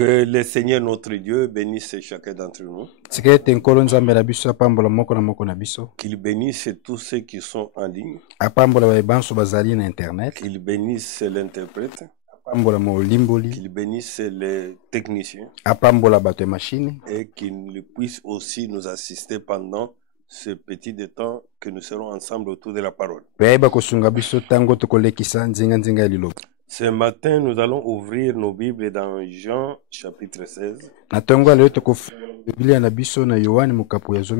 Que le Seigneur notre Dieu bénisse chacun d'entre nous. Qu'il bénisse tous ceux qui sont en ligne. Qu'il bénisse l'interprète. Qu'il bénisse les techniciens. Et qu'il puisse aussi nous assister pendant ce petit temps que nous serons ensemble autour de la parole. Ce matin, nous allons ouvrir nos Bibles dans Jean chapitre 16.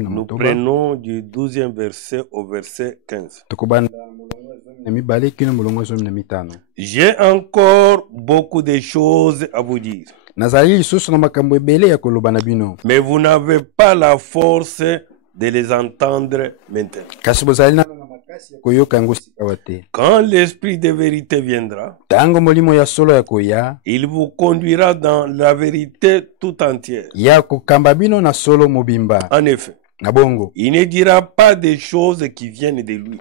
Nous prenons du 12e verset au verset 15. J'ai encore beaucoup de choses à vous dire. Mais vous n'avez pas la force de les entendre maintenant. Quand l'Esprit de vérité viendra, il vous conduira dans la vérité tout entière. En effet, il ne dira pas des choses qui viennent de lui,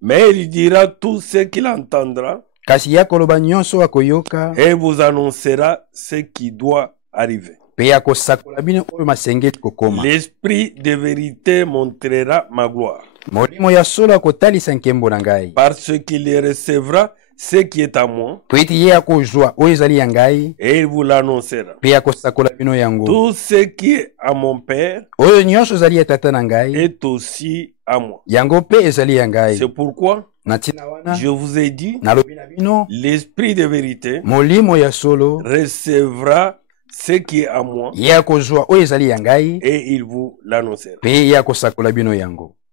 mais il dira tout ce qu'il entendra et vous annoncera ce qui doit arriver. L'Esprit de vérité montrera ma gloire, parce qu'il recevra ce qui est à moi et il vous l'annoncera. Tout ce qui est à mon Père est aussi à moi. C'est pourquoi je vous ai dit, l'Esprit de vérité recevra ce qui est à moi et il vous l'annoncera.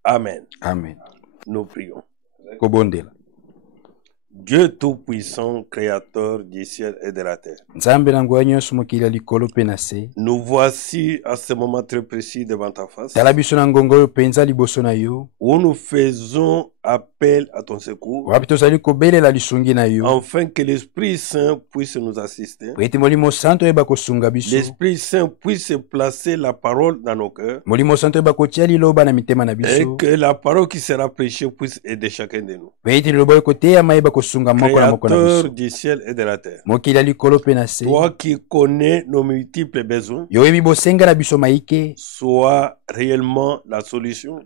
Amen. Amen. Nous prions. Dieu Tout-Puissant, Créateur du ciel et de la terre. Nous voici à ce moment très précis devant ta face, où nous faisons appel à ton secours, afin que l'Esprit Saint puisse nous assister. L'Esprit Saint puisse placer la parole dans nos cœurs, et que la parole qui sera prêchée puisse aider chacun de nous. Créateur du ciel et de la terre, toi qui connais nos multiples besoins, sois réellement la solution,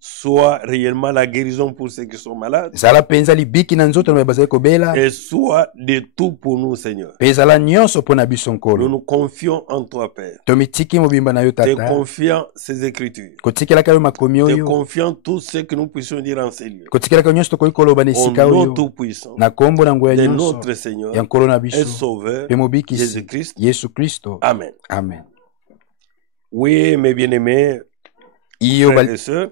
sois réellement la guérison pour ceux qui sont malades, et sois de tout pour nous, Seigneur. Nous nous confions en toi, Père. Te confions ces Écritures. Te confions tout ce que nous puissions dire en ces lieux. Au nom tout-puissant de notre Seigneur et Sauveur Jésus-Christ. Amen. Amen. Oui, mes bien-aimés, frères et sœurs,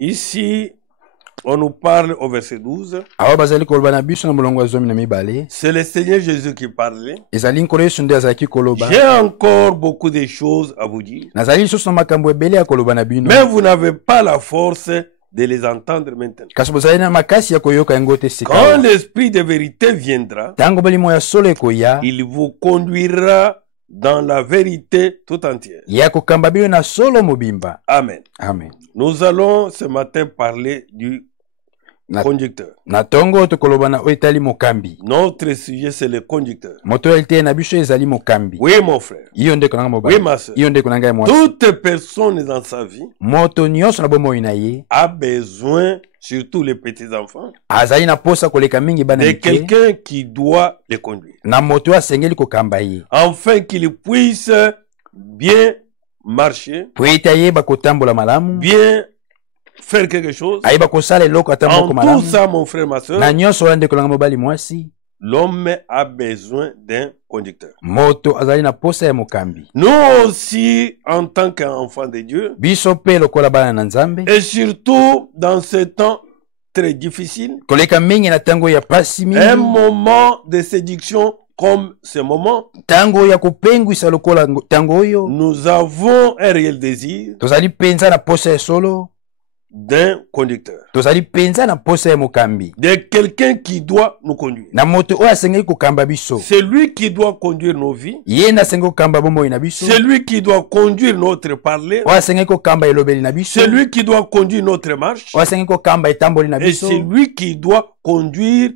ici, on nous parle au verset 12. C'est le Seigneur Jésus qui parlait. J'ai encore beaucoup de choses à vous dire, mais vous n'avez pas la force de les entendre maintenant. Quand l'Esprit de vérité viendra, il vous conduira dans la vérité tout entière. Amen. Amen. Nous allons ce matin parler du conducteur. Notre sujet, c'est le conducteur. Oui, mon frère. Oui, ma soeur. Toute personne dans sa vie a besoin, surtout les petits-enfants, de quelqu'un qui doit les conduire, afin qu'ils puissent bien marcher, bien faire quelque chose. En tout ça, mon frère, ma soeur, l'homme a besoin d'un conducteur. Nous aussi, en tant qu'enfants de Dieu, et surtout dans ce temps très difficile, un moment de séduction comme ce moment, nous avons un réel désir d'un conducteur, de quelqu'un qui doit nous conduire. C'est lui qui doit conduire nos vies, c'est lui qui doit conduire notre parler, c'est lui qui doit conduire notre marche, et c'est lui qui doit conduire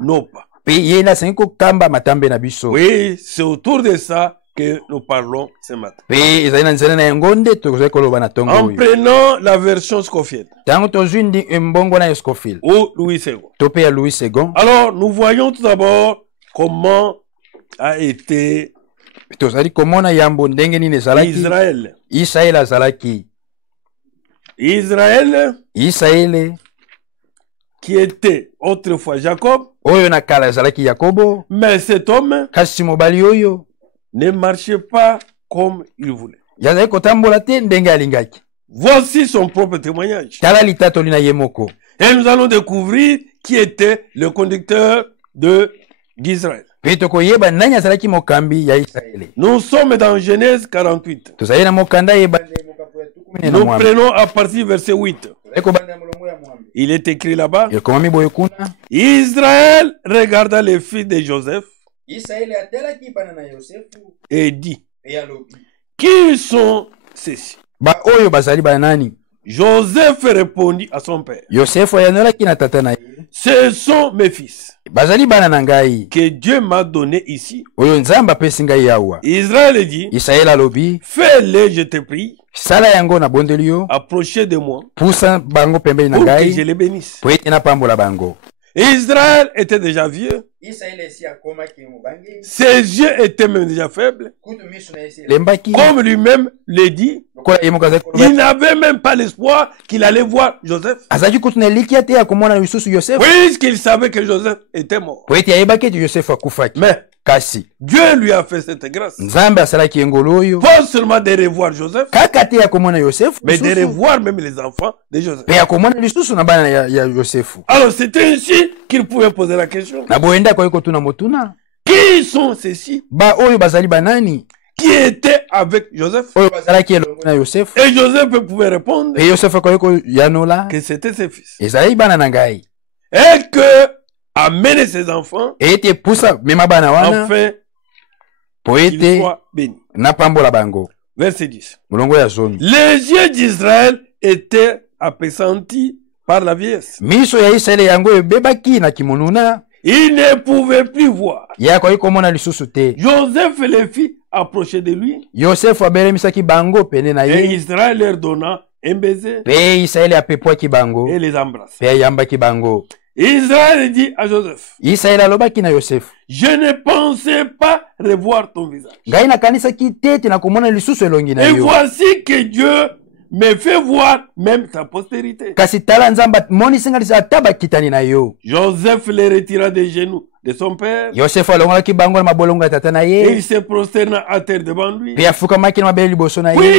nos pas. Oui, c'est autour de ça que nous parlons ce matin. En prenant la version Scofield ou Louis II. Alors, nous voyons tout d'abord comment a été Israël qui était autrefois Jacob, mais cet homme ne marchait pas comme il voulait. Voici son propre témoignage. Et nous allons découvrir qui était le conducteur d'Israël. Nous sommes dans Genèse 48. Nous prenons à partir du verset 8. Il est écrit là-bas. Israël regarda les fils de Joseph et dit, qui sont ceux-ci? Joseph répondit à son père, ce sont mes fils que Dieu m'a donné ici. Israël dit, fais-les, je te prie, approchez de moi pour que je les bénisse. Israël était déjà vieux. Ses yeux étaient même déjà faibles. Comme lui-même le dit, il n'avait même pas l'espoir qu'il allait voir Joseph. Puisqu'il savait que Joseph était mort. Mais Dieu lui a fait cette grâce. Pas seulement de revoir Joseph, mais de revoir même les enfants de Joseph. Alors c'est ainsi qu'il pouvait poser la question. Qui sont ceux-ci qui étaient avec Joseph? Et Joseph pouvait répondre que c'était ses fils. Et que amener ses enfants afin qu'ils soient bénis. Verset 10. Les yeux d'Israël étaient appesantis par la vieillesse. Il ne pouvait plus voir. Joseph les fit approcher de lui. Et Israël leur donna un baiser et les embrasse. Israël dit à Joseph, je ne pensais pas revoir ton visage. Et voici que Dieu me fait voir même ta postérité. Joseph les retira des genoux de son père. Et il se prosterna à terre devant lui. Puis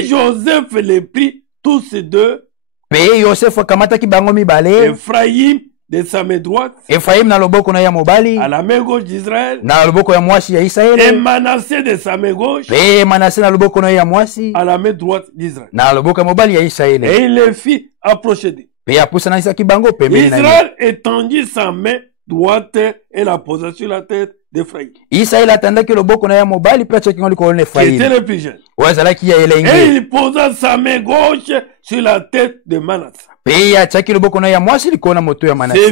Joseph les prit tous ces deux. Ephraïm de sa main droite, à la main gauche d'Israël, et Manassé de sa main gauche, à la main droite d'Israël. Et il les fit approcher d'eux. Israël étendit sa main droite et la posa sur la tête d'Ephraïm, qui était le plus jeune. Et il posa sa main gauche sur la tête de Manassé. C'est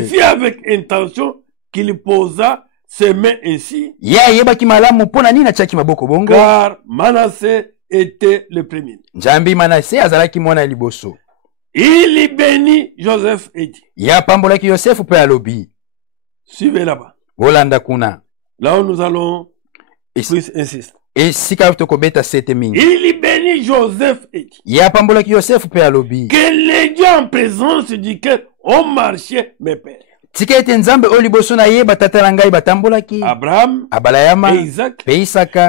fait avec intention qu'il posa ses mains ainsi, car Manassé était le premier. Il y bénit Joseph et dit, suivez là-bas. Là où nous allons plus insister. Il y bénit Joseph et dit, que les dieux en présence duquel ont marché mes pères, Abraham et Isaac,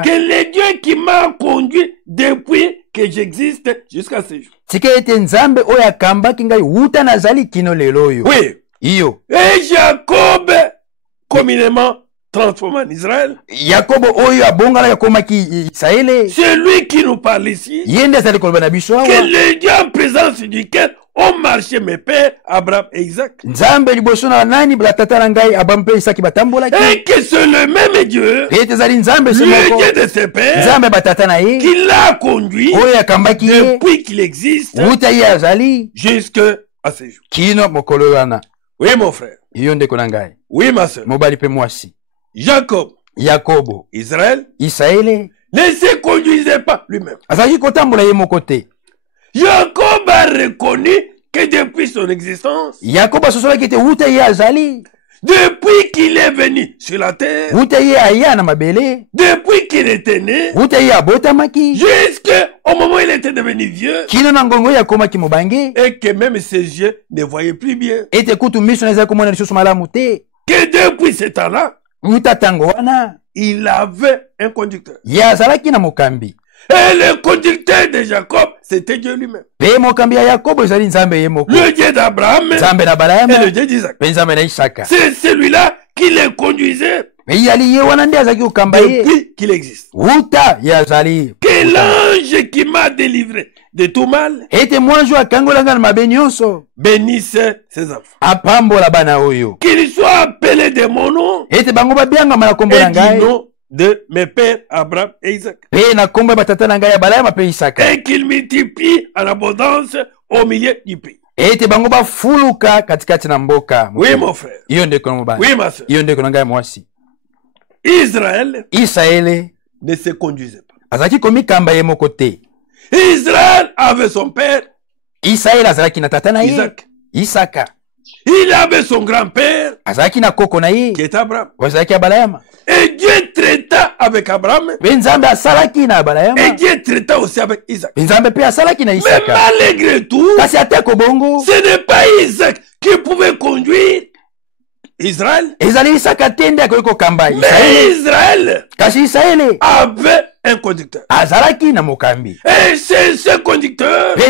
que les dieux qui m'ont conduit depuis que j'existe jusqu'à ce jour. Oui. Et Jacob, communément transformé en Israël, c'est lui qui nous parle ici, que les dieux en présence duquel ont marché mes pères, Abraham et Isaac, et que c'est le même Dieu, le Dieu de ses pères, qui l'a conduit depuis qu'il existe jusqu'à ce jour. Oui, mon frère. Oui, ma soeur. Mobali pe mwasi. Jacob. Yakobo. Israël. Israël. Ne se conduisait pas lui-même. Azaki kotambola ye moko te. Jacob a reconnu que depuis son existence, Jacob a sosola kete wuta ye azali. Depuis qu'il est venu sur la terre, wuta ye aya na mabele. Depuis qu'il était né, wuta ye abotamaki. Jusqu'au moment où il était devenu vieux, kino na ngongo ya komaki mobange. Et que même ses yeux ne voyaient plus bien. Ete kutu miso na za komona lisusu malamu te. Que depuis ce temps-là, wuta tango wana, il avait un conducteur. Ya azalaki na mokambi. Et le conducteur de Jacob, c'était Dieu lui-même. Le Dieu d'Abraham et le Dieu d'Isaac. C'est celui-là qui les conduisait depuis qu'il existe. Que l'ange qui m'a délivré de tout mal bénisse ses enfants. Qu'ils soient appelés de mon nom et du nom de mes pères Abraham et Isaac. Et qu'il multiplie en abondance au milieu du pays. Oui, mon frère. Oui, ma soeur. Israël ne se conduisait pas. Israël avait son père Isaac. Il avait son grand-père qui est Abraham. Et Dieu traita avec Abraham. Et Dieu traita aussi avec Isaac. Mais malgré tout, ce n'est pas Isaac qui pouvait conduire Israël. Mais Israël avait un conducteur. Et c'est ce conducteur qui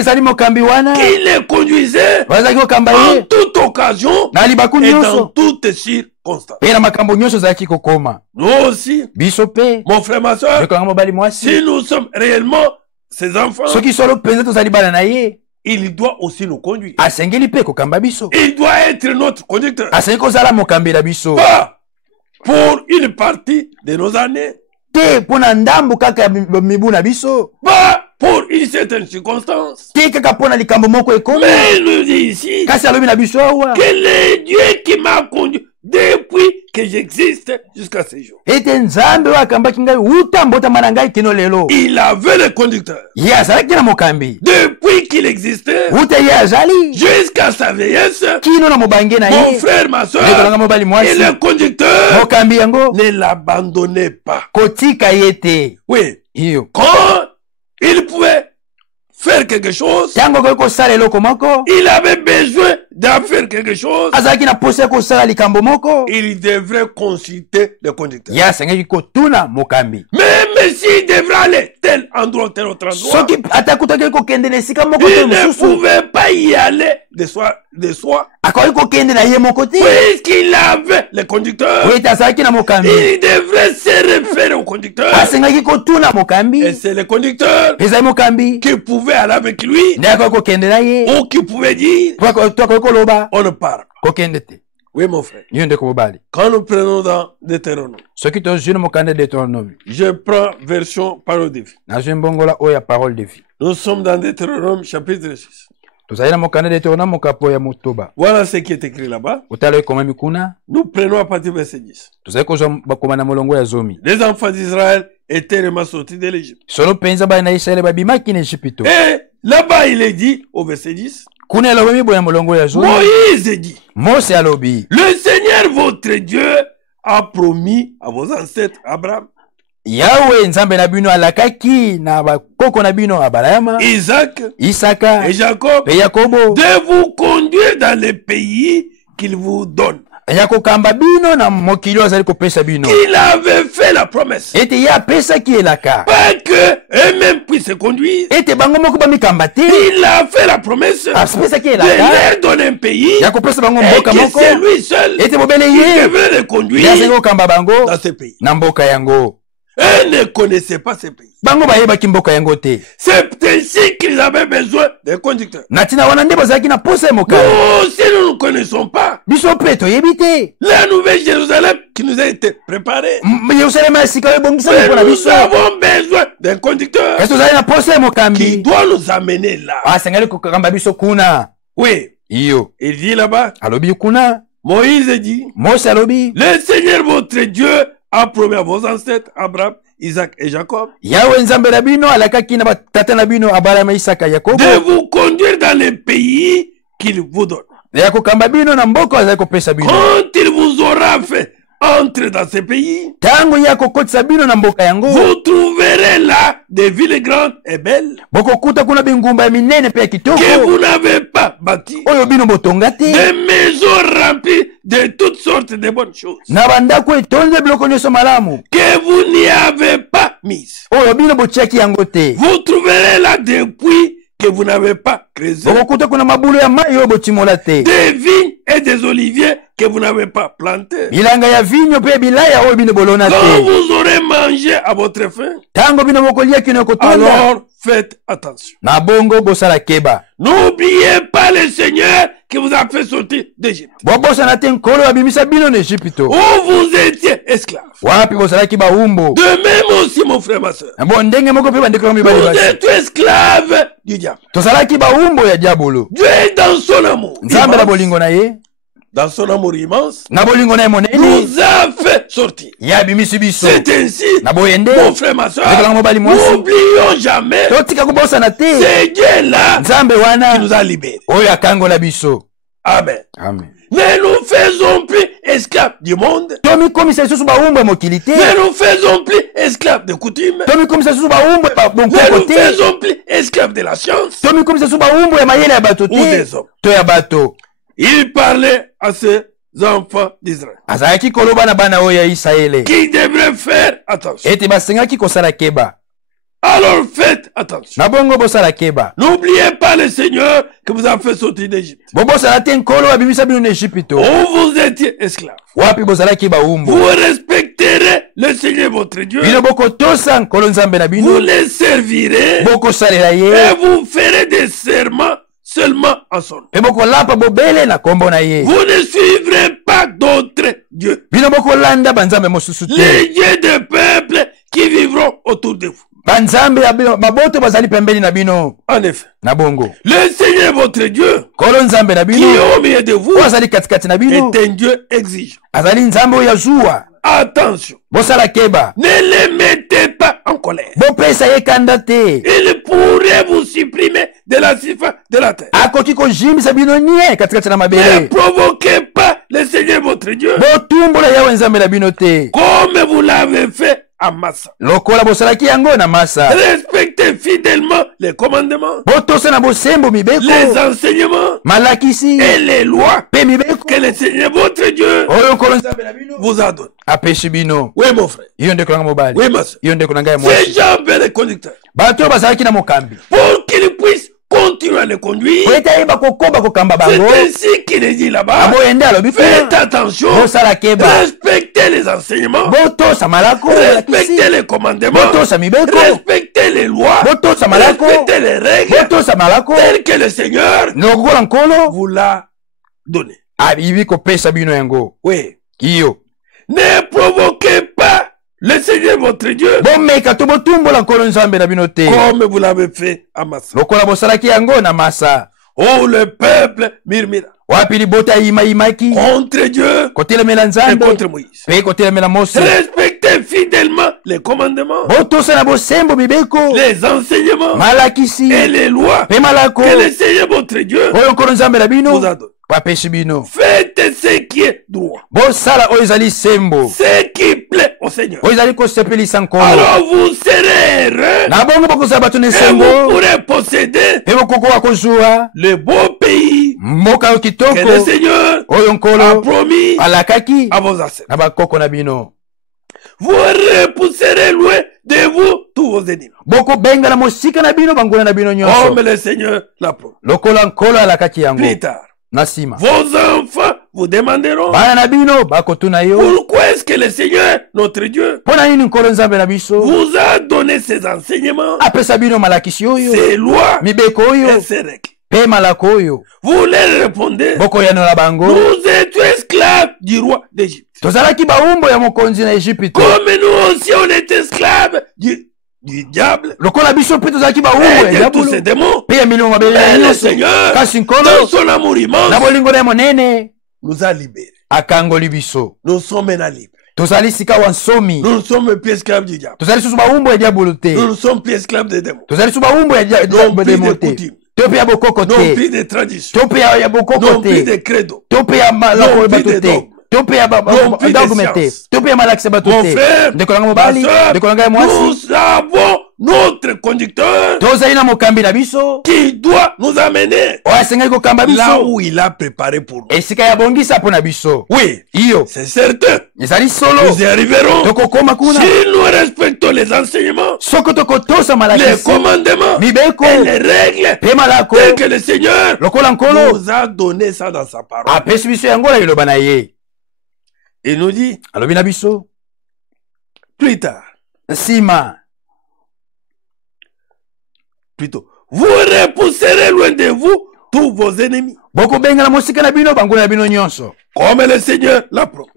les conduisait en toute occasion et dans toutes circonstances. Nous aussi, mon frère, ma soeur, si nous sommes réellement ses enfants, il doit aussi nous conduire. Il doit être notre conducteur. Pas pour une partie de nos années. Pas pour une certaine circonstance. Mais il nous dit ici que le Dieu qui m'a conduit depuis que j'existe jusqu'à ce jour. Il avait le conducteur. Depuis qu'il existait jusqu'à sa vieillesse. Mon frère, ma soeur, et le conducteur ne l'abandonnait pas. Oui. Quand il pouvait faire quelque chose, il avait besoin d'en faire quelque chose, il devrait consulter le conducteur. Même s'il devrait aller tel endroit, tel autre endroit, il ne pouvait pas y aller de soi. Puisqu'il avait le conducteur, il devrait se référer au conducteur. Et c'est le conducteur qui pouvait aller avec lui ou qui pouvait dire on ne part pas. Oui, mon frère. Quand nous prenons dans Deutéronome, je prends version parole de vie. Nous sommes dans Deutéronome chapitre 6. Voilà ce qui est écrit là-bas. Nous prenons à partir du verset 10. Les enfants d'Israël étaient vraiment sortis de l'Égypte. Et là-bas, il est dit au verset 10. Moïse dit, le Seigneur votre Dieu a promis à vos ancêtres Abraham, Yahweh nzambe na bino alakaki na bakoko na bino Abraham, Isaka et Jacob de vous conduire dans les pays qu'il vous donne. Il avait fait la promesse. Pas que eux-mêmes puissent se conduire. Il a fait la promesse de leur donner un pays et que c'est lui seul qui devrait les conduire dans ce pays. Eux ne connaissaient pas ce pays. C'est ainsi qu'ils avaient besoin d'un conducteur. Nous aussi, nous ne connaissons pas la nouvelle Jérusalem qui nous a été préparée. Nous avons besoin d'un conducteur qui doit nous amener là. Oui. Il dit là-bas, Moïse dit, le Seigneur votre Dieu a promis à vos ancêtres, Abraham, Isaac et Jacob, de vous conduire dans les pays qu'il vous donne. Quand il vous aura fait entrer dans ces pays, vous trouverez là des villes grandes et belles que vous n'avez pas bâties, des maisons remplies de toutes sortes de bonnes choses que vous n'y avez pas mises. Vous trouverez là des puits que vous n'avez pas creusés, des vignes et des oliviers que vous n'avez pas plantés. Quand vous aurez mangé à votre faim, alors faites attention. N'oubliez pas le Seigneur qui vous a fait sortir d'Égypte, où vous étiez esclaves. De même aussi, mon frère, ma soeur, vous êtes esclaves du diable. Dieu est dans son amour immense. Dans son amour immense, nous a fait sortir. C'est ainsi, mon frère, ma soeur, n'oublions jamais, c'est Dieu-là qui nous a libérés. Amen. Mais nous faisons plus esclaves du monde. Mais nous faisons plus esclaves de coutumes. Mais nous faisons plus esclaves de la science ou des hommes. Il parlait à ses enfants d'Israël qui devraient faire attention. Alors faites attention. N'oubliez pas le Seigneur qui vous a fait sortir d'Égypte, où vous étiez esclaves. Vous respecterez le Seigneur votre Dieu, vous les servirez et vous ferez des serments seulement en son nom. Vous ne suivrez pas d'autres dieux, les dieux de peuple qui vivront autour de vous. En effet, le Seigneur votre Dieu, qui est au milieu de vous, est un Dieu exigeant. Attention, ne les mettez pas en colère. Il pourrait vous supprimer de la surface de la terre. Ne provoquez pas le Seigneur votre Dieu comme vous l'avez fait à Massa. Respectez fidèlement les commandements, les enseignements et les lois que le Seigneur votre Dieu vous a donné. Oui, mon frère. Oui, ma soeur. Ces gens veulent les conducteurs pour qu'ils puissent continuez à les conduire. C'est ainsi qu'il est dit là-bas. Faites attention. Respectez les enseignements. Respectez les commandements. Respectez les lois. Respectez les règles telles que le Seigneur vous l'a donné. Oui. Ne provoquez pas le Seigneur votre Dieu comme vous l'avez fait à Massa. Oh, le peuple murmura contre Dieu et contre Moïse. Respectez fidèlement les commandements, les enseignements et les lois que le Seigneur votre Dieu vous a donné. Faites ce qui est droit, ce qui plaît au Seigneur. Alors vous serez heureux et vous pourrez posséder le beau pays que le Seigneur a promis à vos ancêtres. Vous repousserez loin de vous tous vos ennemis, comme le Seigneur l'a promis. Plus tard, vos enfants vous demanderont pourquoi est-ce que le Seigneur, notre Dieu, vous a donné ces enseignements, ces lois et ces règles. Vous leur répondez, nous étions esclaves du roi d'Égypte, comme nous aussi on est esclaves du diable et de tous ces démons. Mais le Seigneur, dans son amour immense, nous a libérés. Akangoli biso. Nous sommes maintenant libres. Tozali sika wansomi. Nous ne sommes plus esclaves du diable. Tozali susu baumbo ya diabolo te. Nous ne sommes plus esclaves des démons. Tozali susu baumbo ya diabolo te. Non plus de traditions. Non plus de credo. Non plus de dogmes. Non plus de nous avons notre conducteur qui doit nous amener là où il a préparé pour nous. Oui, c'est certain. Nous y arriverons si nous respectons les enseignements, les commandements et les règles telles que le Seigneur nous a donné ça dans sa parole. Il nous dit plus tard, plutôt, vous repousserez loin de vous tous vos ennemis. Comme le Seigneur l'a promis.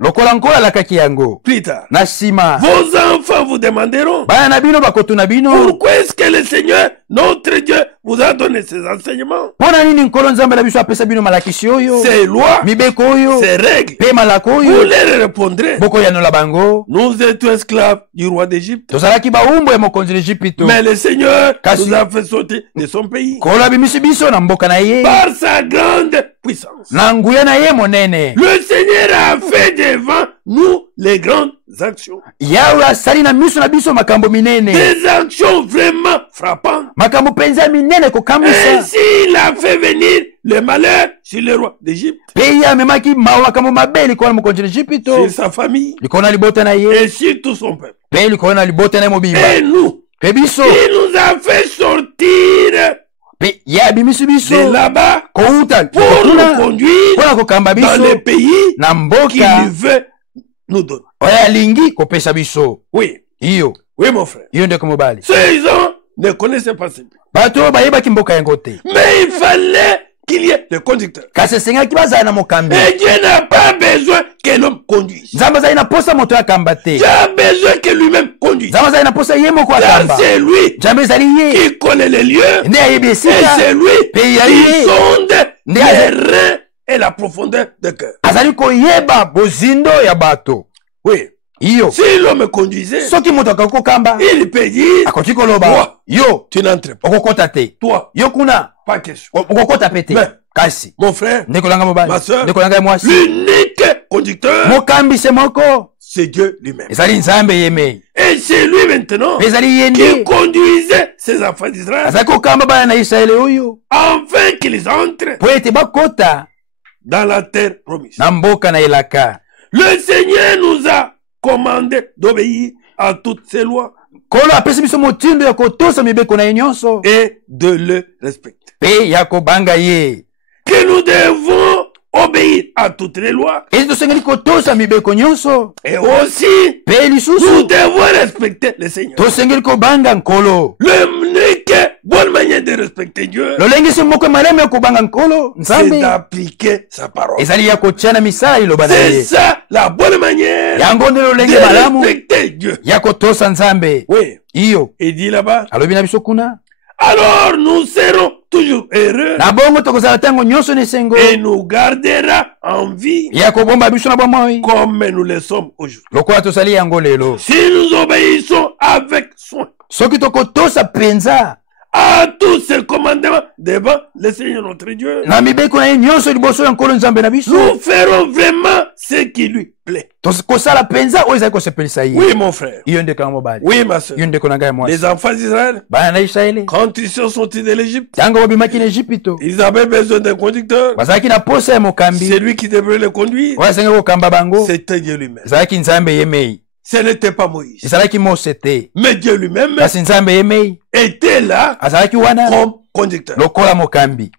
Plus tard, vos enfants vous demanderont pourquoi est-ce que le Seigneur, notre Dieu, vous a donné ces enseignements, ces lois, ces règles. Vous leur répondrez, nous étions esclaves du roi d'Égypte, mais le Seigneur nous a fait sortir de son pays par sa grande puissance. Le Seigneur a fait devant nous les grandes actions. Des actions vraiment frappantes. Ainsi, il a fait venir le malheur sur le roi d'Égypte, sur sa famille et sur tout son peuple. Et nous, il nous a fait sortir de là-bas pour nous conduire dans les pays qu'il veut nous donner. Oui. Oui, mon frère. Ces gens ne connaissaient pas ces pays. Mais il fallait qu'il y ait le conducteur. Et Dieu n'a pas besoin que l'homme conduise. Dieu a besoin que lui-même conduise. Car c'est lui qui connaît les lieux. Et c'est lui qui sonde les reins et la profondeur de cœur. Oui. Si l'homme conduisait, il peut dire, toi, tu n'entres pas. Toi, pas question. Mais, mon frère, ma soeur, l'unique conducteur, c'est Dieu lui-même. Et c'est lui maintenant qui conduisait ses enfants d'Israël afin qu'ils entrent dans la terre promise. Le Seigneur nous a commandé d'obéir à toutes ces lois et de le respecter. Que nous devons obéir à toutes les lois. Et aussi, nous devons respecter le Seigneur. L'unique bonne manière de respecter Dieu, c'est d'appliquer sa parole. C'est ça la bonne manière de respecter Dieu. Oui. Il dit là-bas, alors nous serons toujours heureux et nous gardera en vie comme nous le sommes aujourd'hui. Si nous obéissons avec soin à tous ces commandements devant le Seigneur notre Dieu, nous ferons vraiment ce qui lui plaît. Oui, mon frère. Oui, ma soeur. Les enfants d'Israël, quand ils sont sortis de l'Égypte, ils avaient besoin d'un conducteur. C'est lui qui devait les conduire. C'était Dieu lui-même. Ce n'était pas Moïse. Mais Dieu lui-même était là comme conducteur.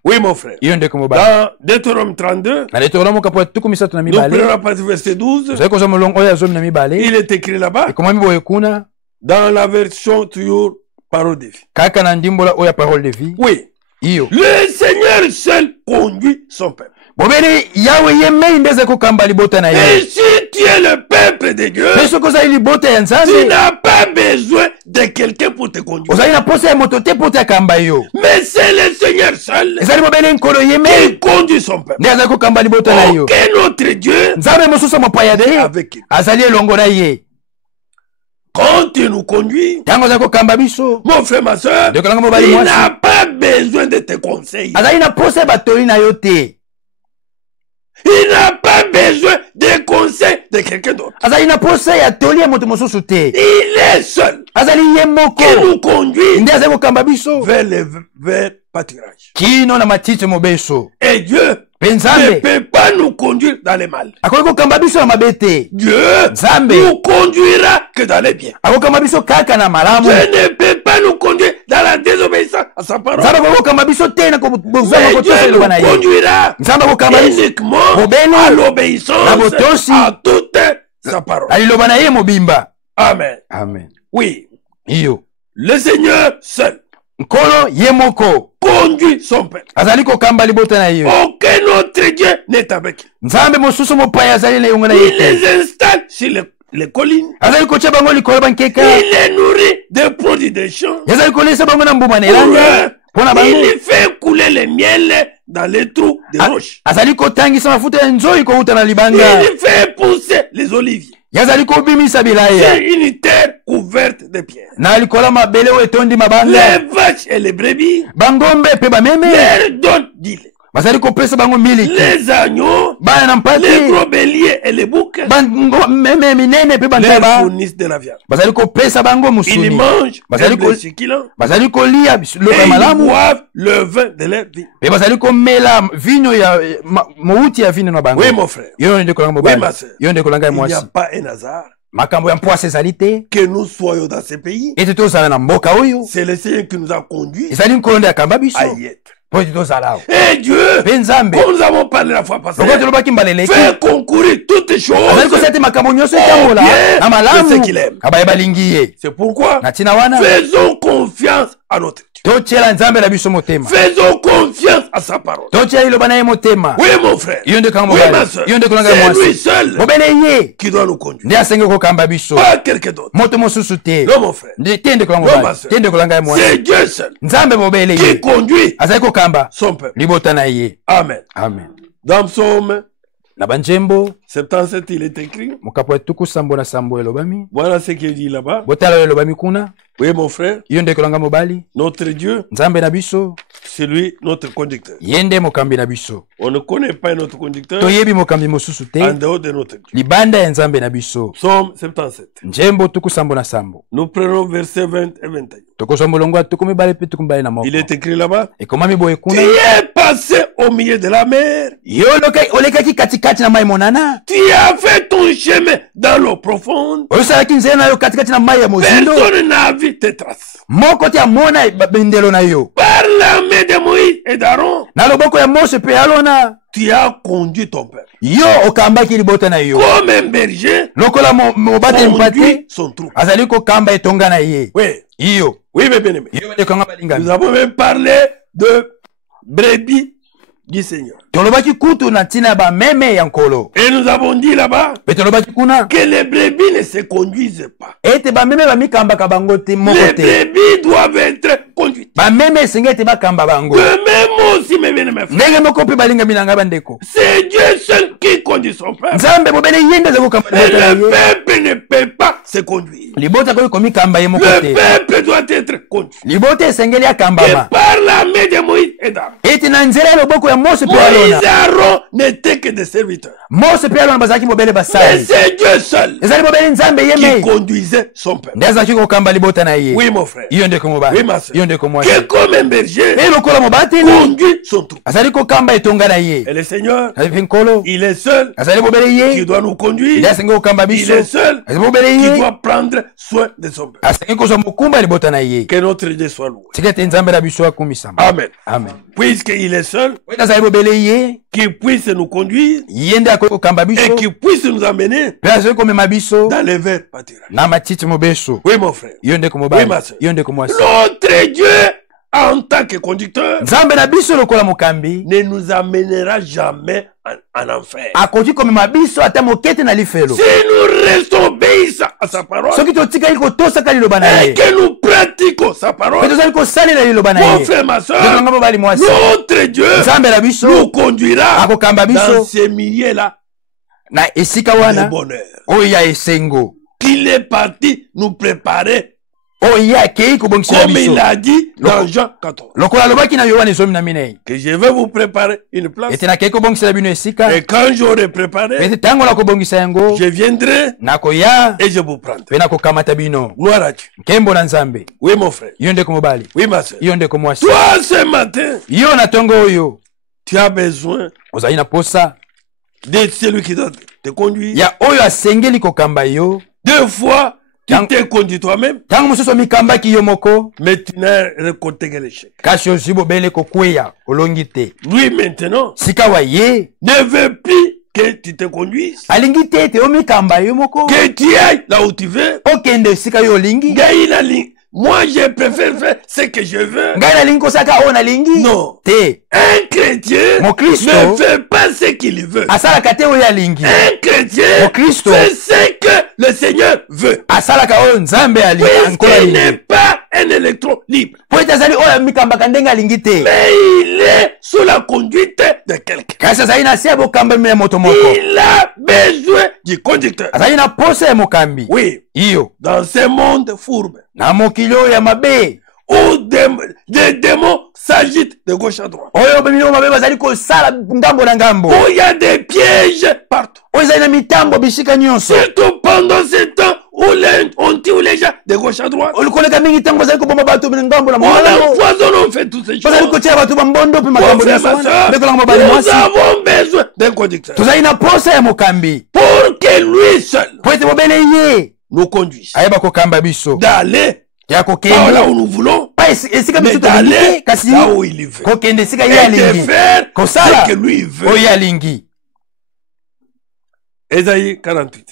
Oui, mon frère. Dans Deutéronome 32, nous prenons la partie verset 12. Il est écrit là-bas, dans la version toujours parole de vie. Oui. Le Seigneur seul conduit son peuple. Et si tu es le peuple de Dieu, tu n'as pas besoin de quelqu'un pour te conduire. Mais c'est le Seigneur seul qui conduit son peuple. Aucun autre Dieu avec qui. Quand tu nous conduis, mon frère, ma soeur, il n'a pas besoin de tes conseils. Il n'a pas besoin des conseils de quelqu'un d'autre. Il est seul qui nous conduit vers le pâturage. Et Dieu ne peut pas nous conduire dans les mal. Dieu nous conduira que dans les biens. Dieu ne peut pas nous conduire dans la désobéissance à sa parole. Mais Dieu nous conduira uniquement à l'obéissance à toute sa parole. Amen. Amen. Oui. Le Seigneur seul conduit son peuple. Aucun autre Dieu n'est avec lui. Il les installe sur les collines. Il les nourrit des produits des champs. Il fait couler le miel dans les trous des roches. Il fait pousser les oliviers. C'est une terre couverte de pierres. Les vaches et les brebis leur donnent du lait. Les agneaux, les gros béliers et les boucs leur fournissent de la viande. Ils mangent des succulents et ils boivent le vin de leur vie. Oui, mon frère. Oui, ma soeur. Il n'y a pas un hasard que nous soyons dans ce pays. C'est le Seigneur qui nous a conduits à y être. Et Dieu, comme nous avons parlé la fois passée, fait concourir toutes choses au bien de ce qu'il aime. C'est pourquoi faisons confiance à notre Dieu. Faisons confiance à sa parole. Oui, mon frère. Oui, ma soeur. C'est lui seul qui doit nous conduire. Pas quelqu'un d'autre. Non, mon frère. Non, ma soeur. C'est Dieu seul qui conduit son peuple. Amen. Amen. Dans Psaume na banjembo 77 il est écrit. Mukapo tuku sambo na sambo elobami. Voilà ce qu'il dit là-bas. Botala elobami kuna. Oui, mon frère. Yonde kolanga mobali. Notre Dieu. Nzambe na biso. C'est lui notre conducteur. Yende mokambi na biso. On ne connaît pas notre conducteur. Toyebi mokambi mosusu te. En dehors de notre Dieu. Libanda ya Nzambe na biso. Psaume 77. Njembo tuku sambo na sambo. Nous prenons versets 20 et 21. Il est écrit là-bas. Et comment mi boye kuna? Tu es passé au milieu de la mer. Yo olekaki katikati na mai monana. Tu as fait ton chemin dans l'eau profonde. Osalaki nzela na yo katikati na mai ya mozindo. Personne n'a vu tes traces. Moko ti amona bendelo na yo. Par la main de Moïse et d'Aaron. Na loboko ya Mose pe Alona. Tu as conduit ton peuple. Yo okambaki libota na yo. Comme un berger. Lokola mobate mpate. Son troupe. Azali ko kamba etonga na ye. Oui. Yo. Oui, mais bien aimé. Nous avons même parlé de brebis du Seigneur. Et nous avons dit là-bas que les brebis ne se conduisent pas. Les brebis doivent être conduites. De même aussi, mes bien-aimés frères. C'est Dieu seul qui conduit son peuple. Et le peuple ne peut pas se conduire. Le peuple doit être conduit. Et par la main de Moïse et d'Aaron. Moïse et Aaron n'étaient que des serviteurs. Mais c'est Dieu seul qui conduisait son peuple. Oui, mon frère. Oui, ma soeur. Que comme un berger conduit son troupeau. Et le Seigneur, il est seul qui doit nous conduire. Il est seul qui doit prendre soin de son peuple. Que notre Dieu soit loué. Amen. Amen. Puisqu'il est seul, qui puisse nous conduire et qui puisse nous amener dans les verts pâturages. Oui, mon frère. Oui, ma soeur. Notre Dieu, en tant que conducteur, ne nous amènera jamais en enfer. Akoki komema biso ata mokete na lifelo. Si nous restons obéissants à sa parole, soki totikali kotosaka liloba na ye, et que nous pratiquons sa parole, tozali kosalela liloba na ye, mon frère, ma soeur, notre Dieu nous conduira dans ces milliers-là na esika wana de bonheur. Oya esengo. Qu'il est parti nous préparer. Comme il a dit dans Jean 14. Que je vais vous préparer une place. Et quand j'aurai préparé, je viendrai et je vous prendrai. Gloire à Dieu. Oui, mon frère. Oui, ma soeur. Toi, ce matin, tu as besoin de celui qui doit te conduire. Deux fois, tu t'es conduit toi-même, mais tu n'as récolté que l'échec. Lui maintenant ne veut plus que tu te conduises, que tu ailles là où tu veux. Moi, je préfère faire ce que je veux. Non. Un chrétien ne fait pas ce qu'il veut. Un chrétien fait ce que le Seigneur veut. Puisqu'il n'est pas un électron libre. Mais il est sous la conduite de quelqu'un. Il a besoin du conducteur. Oui. Dans ce monde fourbe, où des démons s'agitent de gauche à droite, où il y a des pièges partout, surtout pendant ce temps où on tue les gens de gauche à droite, on empoisonne, on fait toutes ces choses. Nous avons besoin d'un conducteur pour que lui seul nous conduise d'aller là où nous voulons, mais d'aller là où il veut, et de faire ce que lui veut. Ésaïe 48.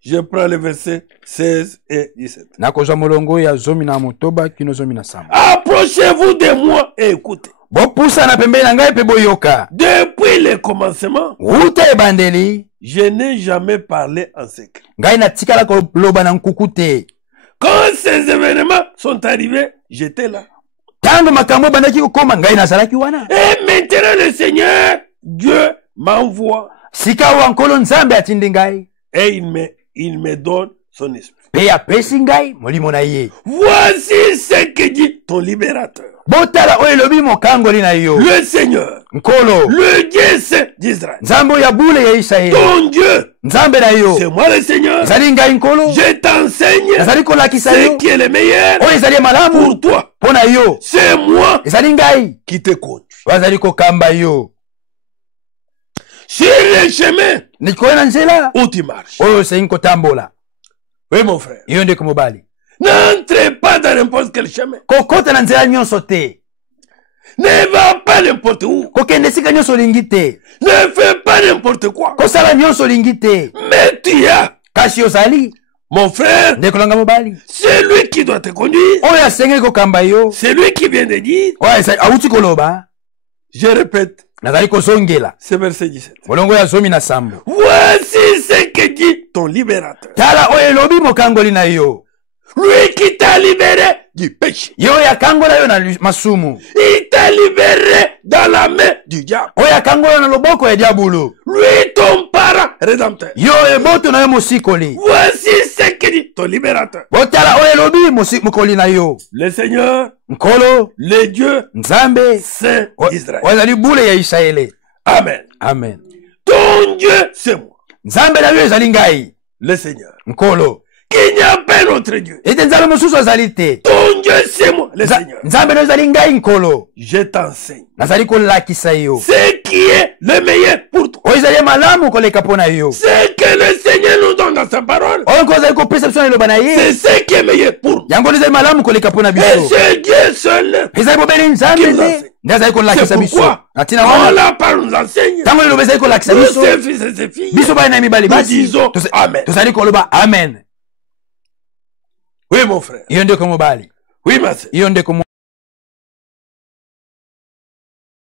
Je prends les versets 16 et 17. Approchez-vous de moi et écoutez. Depuis le commencement, je n'ai jamais parlé en secret. Quand ces événements sont arrivés, j'étais là. Et maintenant le Seigneur, Dieu, m'envoie. Et il me donne son esprit. Voici ce que dit ton libérateur, le Seigneur, le Dieu saint d'Israël. Ton Dieu, c'est moi le Seigneur. Je t'enseigne ce qui est le meilleur pour toi. C'est moi qui te conduis sur le chemin où tu marches. Oui, mon frère. N'entrez pas dans n'importe quel chemin. Ne va pas n'importe où. Ne fais pas n'importe quoi. Mais tu as, mon frère, c'est lui qui doit te conduire. C'est lui qui vient de dire. Je répète. C'est verset 17. Voici ce que dit ton libérateur, lui qui t'a libéré du péché. Il t'a libéré dans la main du diable. Lui ton parent rédempteur. Voici ce que dit ton libérateur, le Seigneur, le Dieu saint d'Israël. Amen. Amen. Ton Dieu, c'est moi, le Seigneur. Il n'y a pas notre Dieu. Ton Dieu, c'est moi, le Seigneur. Je t'enseigne ce qui est le meilleur pour toi. Ce que le Seigneur nous donne dans sa parole, c'est ce qui est meilleur pour nous. Et c'est Dieu seul qui nous enseigne. C'est pourquoi quand la parole nous enseigne, nous, ses fils et ses filles, nous disons Amen. Oui, mon frère. Oui, ma soeur.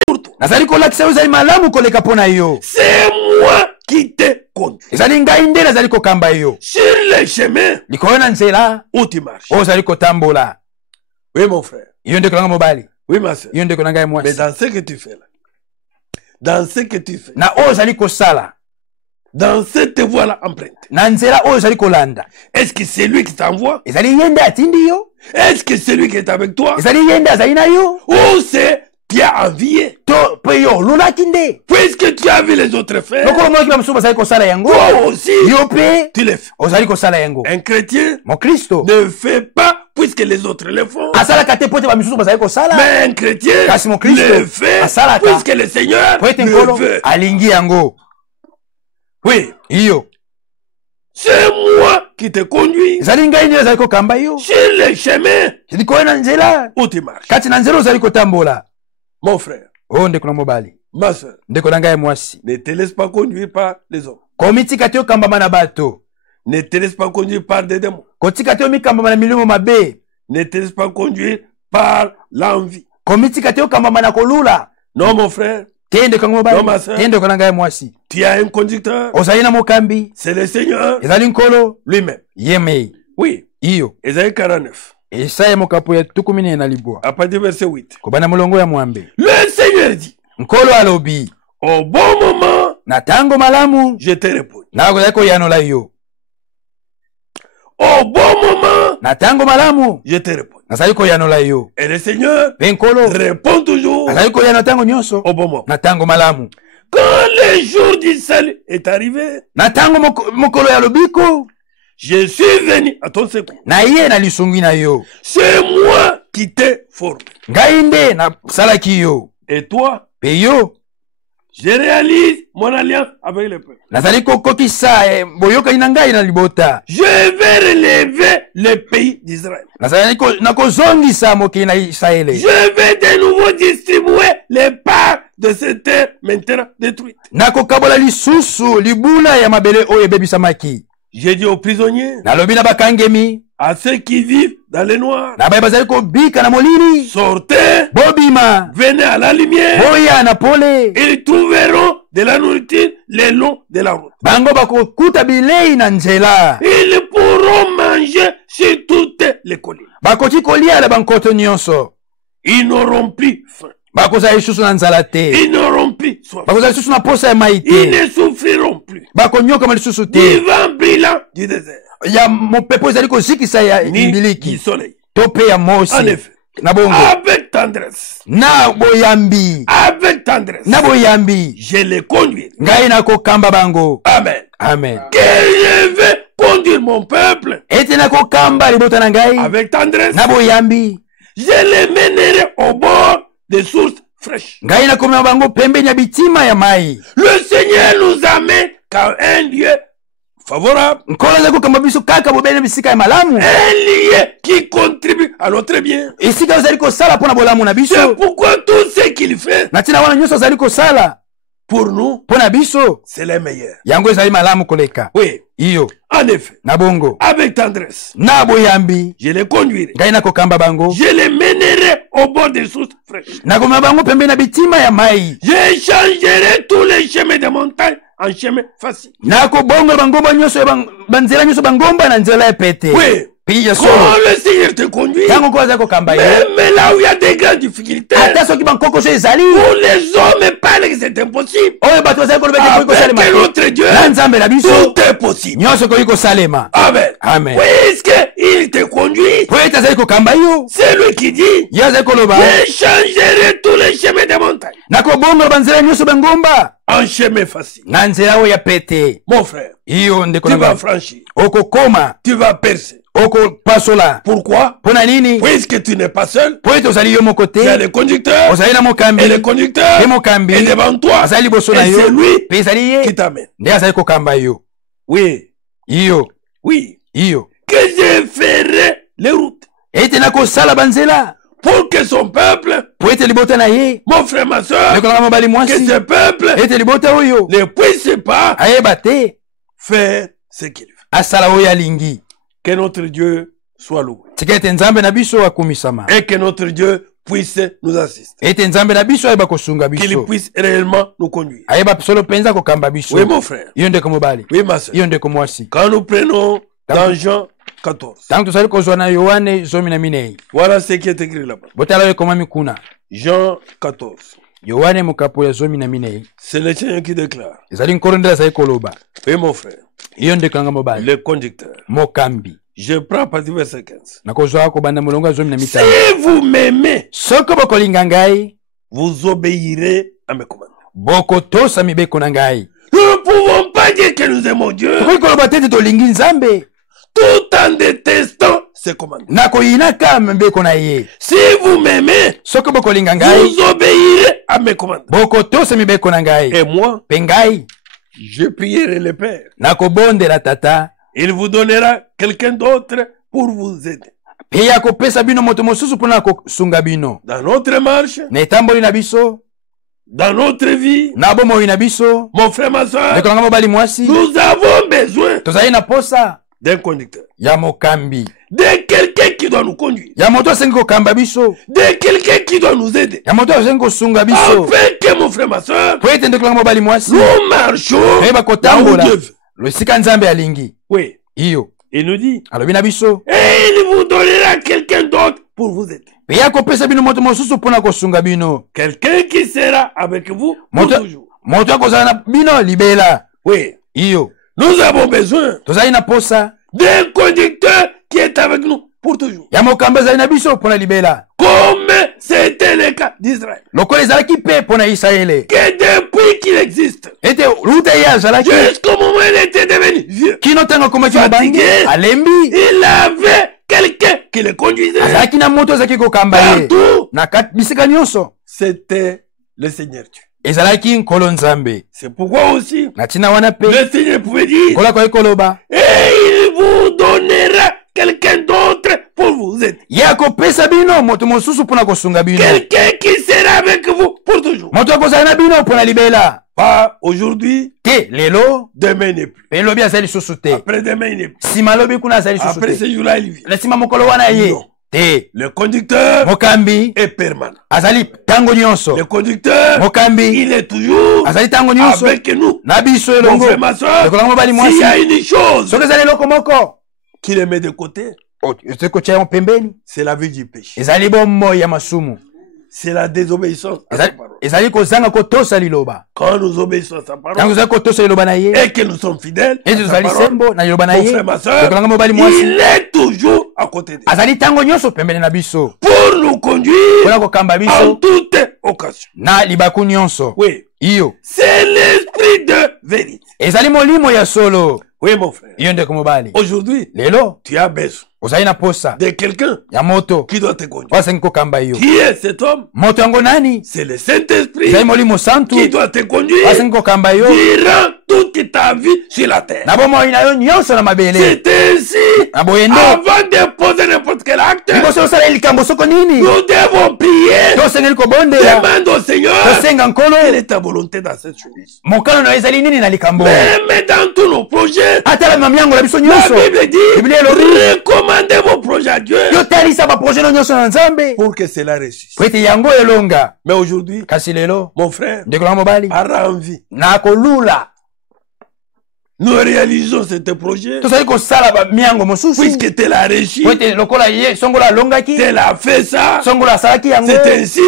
Pour toi. nazali kolakisa ozali malamu koleka pona yo. C'est moi qui te conduis. Ezali ngai nde nazali kokamba yo. Sur le chemin likolo na nzela où tu marches. Ozali kotambola. Oui mon frère. Yo ndeko nanga mobali. Oui ma soeur. Yo ndeko nanga mwasi. Mais dans ce que tu fais là. Dans ce que tu fais. Na ozali kosala. Dans cette voie-là empreinte. Na nzela ozali kolanda. Est-ce que c'est lui qui t'envoie? Ezali yende atindi yo. Est-ce que c'est lui qui est avec toi? Ezali yende azali na yo. Ou c'est tu as envié? To peyo lula kinde. Puisque tu as vu les autres faire. Loko mo ki bamsuba zali kosala yango. Toi aussi. Yo pe tu le fais. Ozali kosala yango. Un chrétien mon Christo ne fait pas puisque les autres le font. Asala kate pote bamsuba bazali kosala. Mais un chrétien kasi mon Christo le fait puisque le Seigneur le veut. Alingi yango. Oui. Iyo. C'est moi qui te conduis. Zali ngai nde zali kokamba yo. Sur le chemin. Ndiko na nzela. Où tu marches. Kati na nzela zali kotambola. Mon frère. Oh ndeko na mobali. Ma soeur. Ndeko na ngai mwasi. Ne te laisse pas conduire par les hommes. Komitika te okamba na bato. Ne te laisse pas conduire par des démons. Kotika te omikamba na milimo mabe. Ne te laisse pas conduire par l'envie. Komitika te okamba na kolula. Non mon frère. Tende kwa mobali. Tende kwa ngai mwasi. Tu as un conducteur. Ozali na mokambi. C'est le Seigneur. Ezali nkolo lui-même. Yeme. Oui. Iyo. Esaïe 49. Esaya mokapo ya 14 na libwa. À partir du verset 8. Kobana mulongo ya mwambe. Le Seigneur dit. Nkolo alobi. Au bon moment. Na tango malamu. Je te réponds. Na ko yanola yo. Au bon moment. Na tango malamu. Je te réponds. Nazali ko yanola yo. Et le Seigneur Nkolo répond toujours. Nazali ko yanola tango nyonso. Au bon moment. Na tango malamu. Quand le jour du salut est arrivé. Na tango mokolo ya lobiko. Je suis venu à ton secours. Na ye na lisungi na yo. C'est moi qui t'ai formé. Ngai nde na salaki yo. Et toi? Pe yo. Je réalise mon alliance avec le peuple. Nazali kokokisa boyoka na ngai na libota. Je vais relever le pays d'Israël. Nazali nakozongisa mokili na Israele. Je vais de nouveau distribuer les parts de cette terre maintenant détruite. Nakokabola lisusu libula ya mabele oyo ebebisamaki. J'ai dit aux prisonniers. Nalobi na bakangemi. À ceux qui vivent dans les noirs. Na bazali kobika na molili. Sortez. Bobima. Venez à la lumière. Boya na pole. Ils trouveront de la nourriture le long de la route. Bango bakokuta bilei na nzela. Ils pourront manger sur toutes les collines. Bakoti kolia la bankoto nyonso. Ils n'auront plus faim. Bakozala lisusu na nzala te. Ils n'auront plus soif. Bakozala lisusu na posa ya mai te. Ils ne souffriront plus. Bakonyoka ma lisusu te. Du vent brillant du désert. Ya mopepo ezali kozikisa ya mbiliki. Du soleil. To pe ya mosi. En effet. Na bongo. Avec tendresse. Na boyambi. Avec tendresse. Na boyambi. Je les conduis. Ngai na kokamba bango. Amen. Amen. Que je vais conduire mon peuple. Ete na kokamba libota na ngai. Avec tendresse. Na boyambi. Je les mènerai au bord des sources fraîches. Ngai na komema bango pembeni ya bitima ya mai. Le Seigneur nous amène qu'à un lieu favorable. Nkolo za kokamba biso kaka bobene bisika ya malamu. Un lieu qui contribue à notre bien. Esika ozali kosala pona bolamu na biso. C'est pourquoi tout ce qu'il fait. Na tina wana nyonso ozali kosala. Pour nous, pona biso, c'est le meilleur. Yango ezali malamu koleka. Oui. Iyo. En effet. Na bongo. Avec tendresse. Na boyambi. Je les conduirai. Ngai na kokamba bango. Je les mènerai au bord des sources fraîches. Na komema bango pembeni na bitima ya mai. Je changerai tous les chemins de montagne en chemin facile. Na ko bongo bangomba nyonso banzela nyonso bangomba na nzela ya pete. Oui. Quand le Seigneur te conduit, même là où il y a des grandes difficultés, où les hommes parlent que c'est impossible, avec notre Dieu, tout est possible. Amen. Amen. Puisqu'il te conduit, c'est lui qui dit, je changerai tous les chemins des montagnes en chemin facile. Mon frère, tu vas franchir, tu vas percer. Pourquoi? Puisque tu n'es pas seul, il y a le conducteur, et le conducteur est devant toi, et c'est lui qui t'amène. Oui. Oui. Que je ferai les routes pour que son peuple, mon frère, ma soeur, que ce peuple ne puisse pas faire ce qu'il veut. Que notre Dieu soit loué. Et que notre Dieu puisse nous assister. Qu'il puisse réellement nous conduire. Oui, mon frère. Oui, ma soeur. Quand nous prenons dans Jean 14, voilà ce qui est écrit là-bas. Jean 14. C'est le Seigneur qui déclare. Oui, mon frère. Le conducteur. Je prends à partir du verset 15. Si vous m'aimez, vous obéirez à mes commandements. Nous ne pouvons pas dire que nous aimons Dieu tout en détestant ses commandements. Si vous m'aimez, vous obéirez à mes commandements. Et moi, je prierai le Père. Il vous donnera quelqu'un d'autre pour vous aider. Dans notre marche, dans notre vie, mon frère, ma soeur, nous avons besoin d'un conducteur. De quelqu'un qui doit nous conduire. De quelqu'un qui doit nous aider. Afin que, mon frère, ma soeur, nous marchons là où Dieu veut. Oui. Il nous dit, et il vous donnera quelqu'un d'autre pour vous aider. Quelqu'un qui sera avec vous pour toujours. Oui. Nous avons besoin d'un conducteur qui est avec nous pour toujours. Comme c'était le cas d'Israël. Que depuis qu'il existe, jusqu'au moment où il était devenu vieux, fatigué, il avait quelqu'un qui le conduisait. Partout. C'était le Seigneur Dieu. C'est pourquoi aussi le Seigneur pouvait dire, et il vous donnera quelqu'un d'autre pour vous aider. Quelqu'un qui sera avec vous pour toujours. Pas aujourd'hui, demain n'est plus. Après demain il n'est plus. Après ce jour-là il vient. Non. Le conducteur est permanent. Le conducteur, il est toujours avec nous. Mon frère, ma soeur, s'il y a une chose qui le met de côté, c'est la vie du péché. C'est la désobéissance à sa parole. Quand nous obéissons à sa parole et que nous sommes fidèles à sa parole, mon frère, ma soeur, il est toujours à côté de nous pour nous conduire en toute occasion. Oui. C'est l'esprit de vérité. Oui, mon frère. Aujourd'hui, tu as besoin de quelqu'un qui doit te conduire. Qui est cet homme? C'est le Saint-Esprit qui doit te conduire durant toute ta vie sur la terre. C'est ainsi, avant de poser n'importe quel acte, nous devons prier, demander au Seigneur quelle est ta volonté dans cette chose. Même dans tous nos projets, la Bible dit, recommandez vos projets à Dieu pour que cela réussisse. Mais aujourd'hui, mon frère, par envie, nous réalisons ce projet puisque tu l'as réussi, tu l'as fait ça, c'est ainsi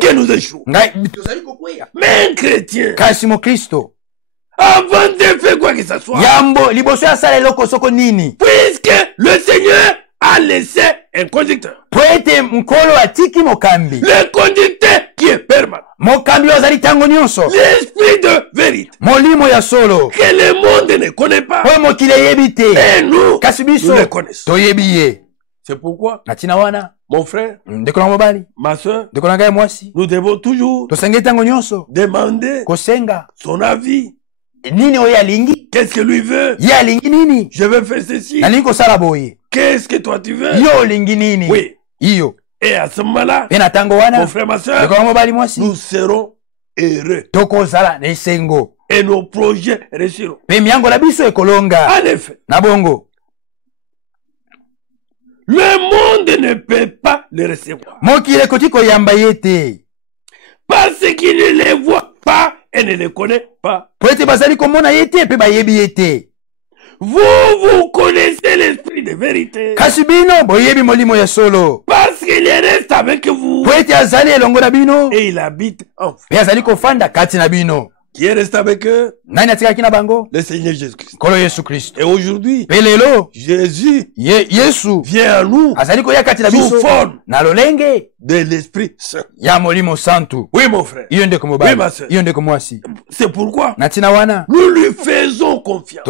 que nous échouons. Mais un chrétien, avant de faire quoi que ce soit, puisque le Seigneur a laissé un conducteur, le conducteur qui est permanent, l'esprit de vérité que le monde ne connaît pas et nous le connaissons. C'est pourquoi, mon frère, ma soeur, nous devons toujours demander son avis. Qu'est-ce que lui veut? Je veux faire ceci. Qu'est-ce que toi tu veux? Oui. Et à ce moment-là, mon frère, ma soeur, nous serons heureux. Et nos projets réussiront. En effet, le monde monde ne peut pas le recevoir. Parce qu'il ne les voit pas et ne les connaît pas. Vous connaissez l'esprit de vérité. Parce qu'il reste avec vous. Et il habite en vous. Qui est resté avec eux? Le Seigneur Jésus-Christ. Et aujourd'hui, Jésus vient à nous sous forme de l'Esprit Saint. Oui, mon frère. Oui, ma soeur. C'est pourquoi nous lui faisons confiance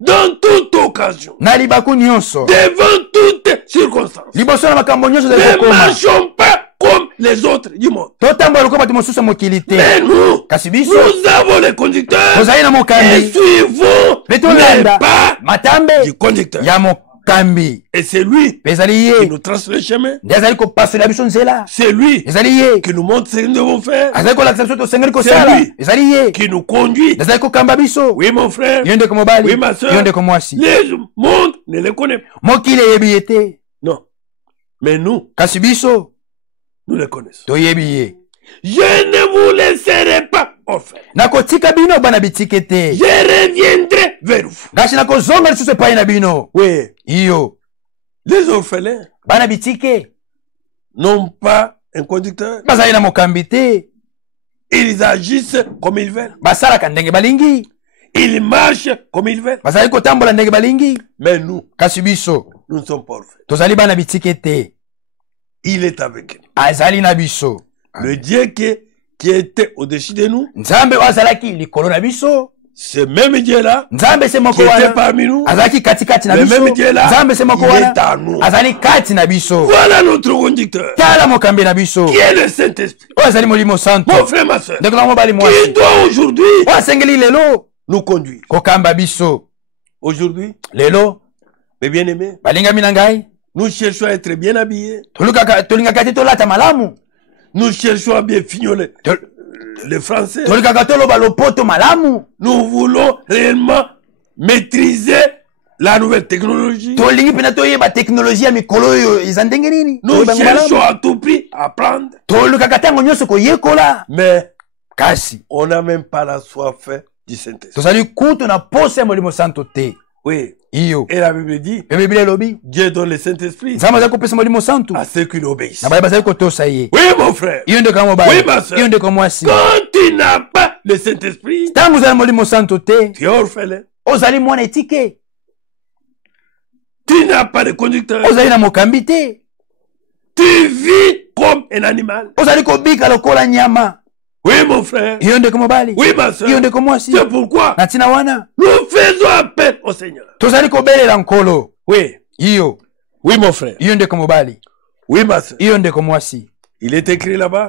dans toute occasion, devant toutes circonstances. Ne marchons pas comme les autres du monde. Mais nous avons les conducteurs et suivons les pas du conducteur. Et c'est lui qui nous trace le chemin. C'est lui qui nous montre ce que nous devons faire. C'est lui qui nous conduit. Oui, mon frère. Oui, ma soeur. Le monde ne le connaît pas. Non. Mais nous, nous le connaissons. Je ne vous laisserai pas orphelins. Je reviendrai vers vous. Oui. Les orphelins n'ont pas un conducteur. Ils agissent comme ils veulent. Ils marchent comme ils veulent. Mais nous ne sommes pas orphelins. Il est avec nous. Le Dieu qui était au-dessus de nous, ce même Dieu-là, qui était parmi nous, le même Dieu-là, il est à nous. Voilà notre conducteur, qui est le Saint-Esprit. Mon frère, ma soeur, qui doit aujourd'hui nous conduire. Aujourd'hui, mes bien-aimés, nous cherchons à être bien habillés. Nous cherchons à bien fignoler les Français. Nous voulons réellement maîtriser la nouvelle technologie. Nous cherchons à tout prix à apprendre. Mais on n'a même pas la soif du Saint-Esprit. Oui. Et la Bible dit, Dieu donne le Saint-Esprit à ceux qui l'obéissent. Oui, mon frère. Oui, ma soeur. Quand tu n'as pas le Saint-Esprit, tu es orphelin. Tu n'as pas de conducteur. Tu vis comme un animal. Oui, mon frère. Oui, ma soeur. C'est pourquoi nous faisons appel au Seigneur. Oui. Oui, mon frère. Oui, ma soeur. Il est écrit là-bas.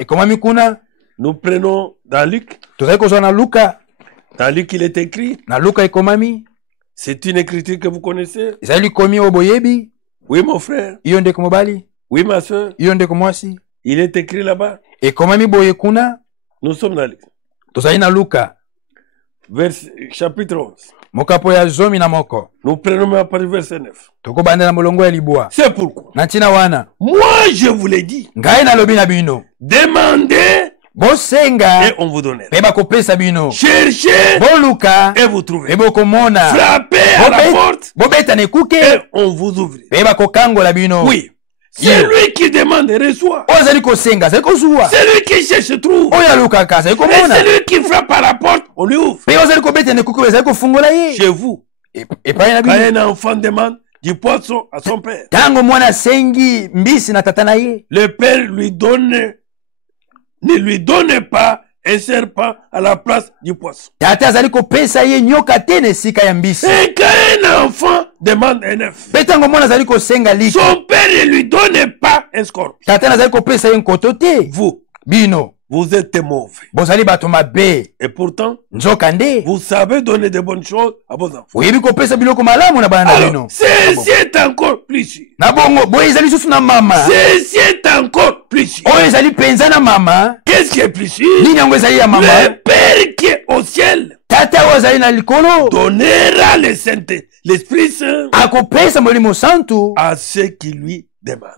Nous prenons dans Luc. Dans Luc, il est écrit. C'est une écriture que vous connaissez. Oui, mon frère. Oui, ma soeur. Il est écrit là-bas. Nous sommes dans Luc. Chapitre 11. Nous prenons à partir du verset 9. C'est pourquoi moi je vous l'ai dit. Demandez et on vous donnera. Cherchez et vous trouverez. Frappez à la porte et on vous ouvrira. Oui. Celui qui demande reçoit. Celui qui cherche trouve. Et celui qui frappe à la porte, on lui ouvre. Chez vous, quand un enfant demande du poisson à son père, le père ne lui donne pas un serpent à la place du poisson. Et quand un enfant demande un œuf, son père ne lui donne pas un scorpion. Vous êtes mauvais. Et pourtant, vous savez donner de bonnes choses à vos enfants. Alors, ceci est encore plus sûr. Ceci est encore plus sûr. Qu'est-ce qui est plus sûr? Le Père qui est au ciel ciel donnera l'Esprit Saint à ceux qui lui demandent.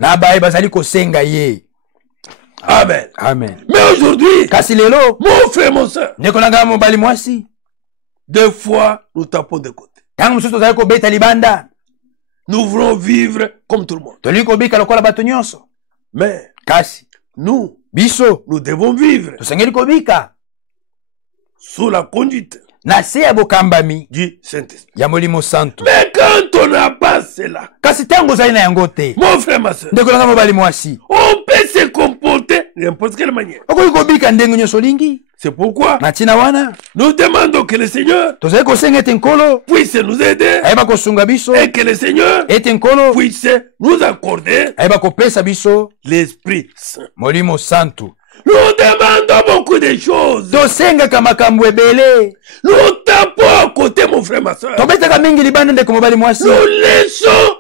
Amen. Amen. Mais aujourd'hui, mon frère, mon soeur, des fois, nous tapons de côté. Nous voulons vivre comme tout le monde. Mais nous devons vivre sous la conduite du Saint-Esprit. Mais quand on n'a pas cela, mon frère, ma soeur, on peut se comporter n'importe quelle manière. C'est pourquoi nous demandons que le Seigneur puisse nous aider et que le Seigneur puisse nous accorder l'Esprit Saint. Nous demandons beaucoup de choses. Nous tapons à côté, mon frère, ma soeur. Nous laissons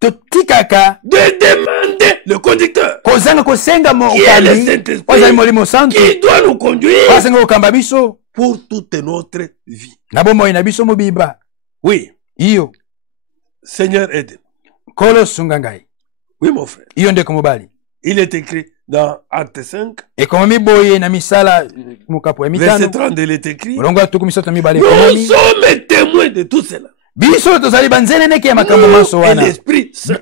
de demander le conducteur qui est le Saint-Esprit qui doit nous conduire pour toute notre vie. Oui. Seigneur, aide-nous. Oui, mon frère. Il est écrit dans Acte 5, verset 32, il est écrit, nous sommes témoins de tout cela. Nous et l'Esprit Saint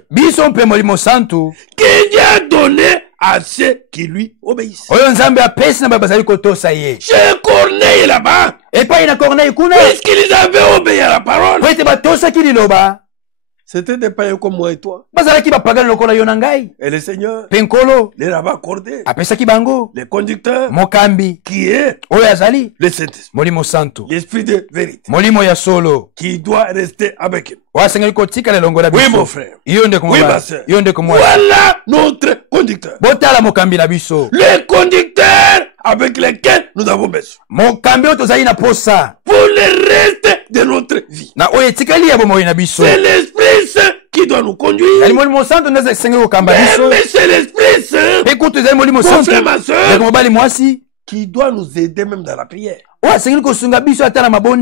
qu'il a donné à ceux qui lui obéissent. Chez Corneille là-bas, puisqu'ils avaient obéi à la parole, c'était des païens comme moi et toi. Et le Seigneur les avait accordés. Le conducteur qui est le Saint-Esprit, l'Esprit de vérité, qui doit rester avec nous. Oui, mon frère. Oui, ma soeur. Voilà notre conducteur. Le conducteur avec lequel nous avons besoin pour le reste de notre vie. C'est l'Esprit Saint qui doit nous conduire. Mais c'est l'Esprit Saint, mon frère, ma soeur, qui doit nous aider même dans la prière.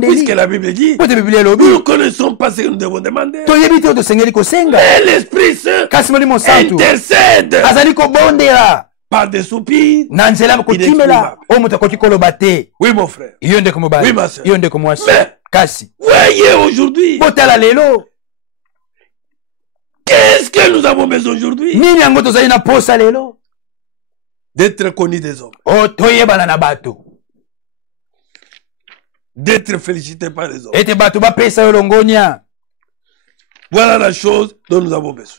Puisque la Bible dit, nous ne connaissons pas ce que nous devons demander. Mais l'Esprit Saint intercède par des soupirs. Oui, mon frère. Oui, ma soeur. Mais voyez aujourd'hui, qu'est-ce que nous avons besoin aujourd'hui? D'être connus des hommes. D'être félicité par les hommes. Voilà la chose dont nous avons besoin.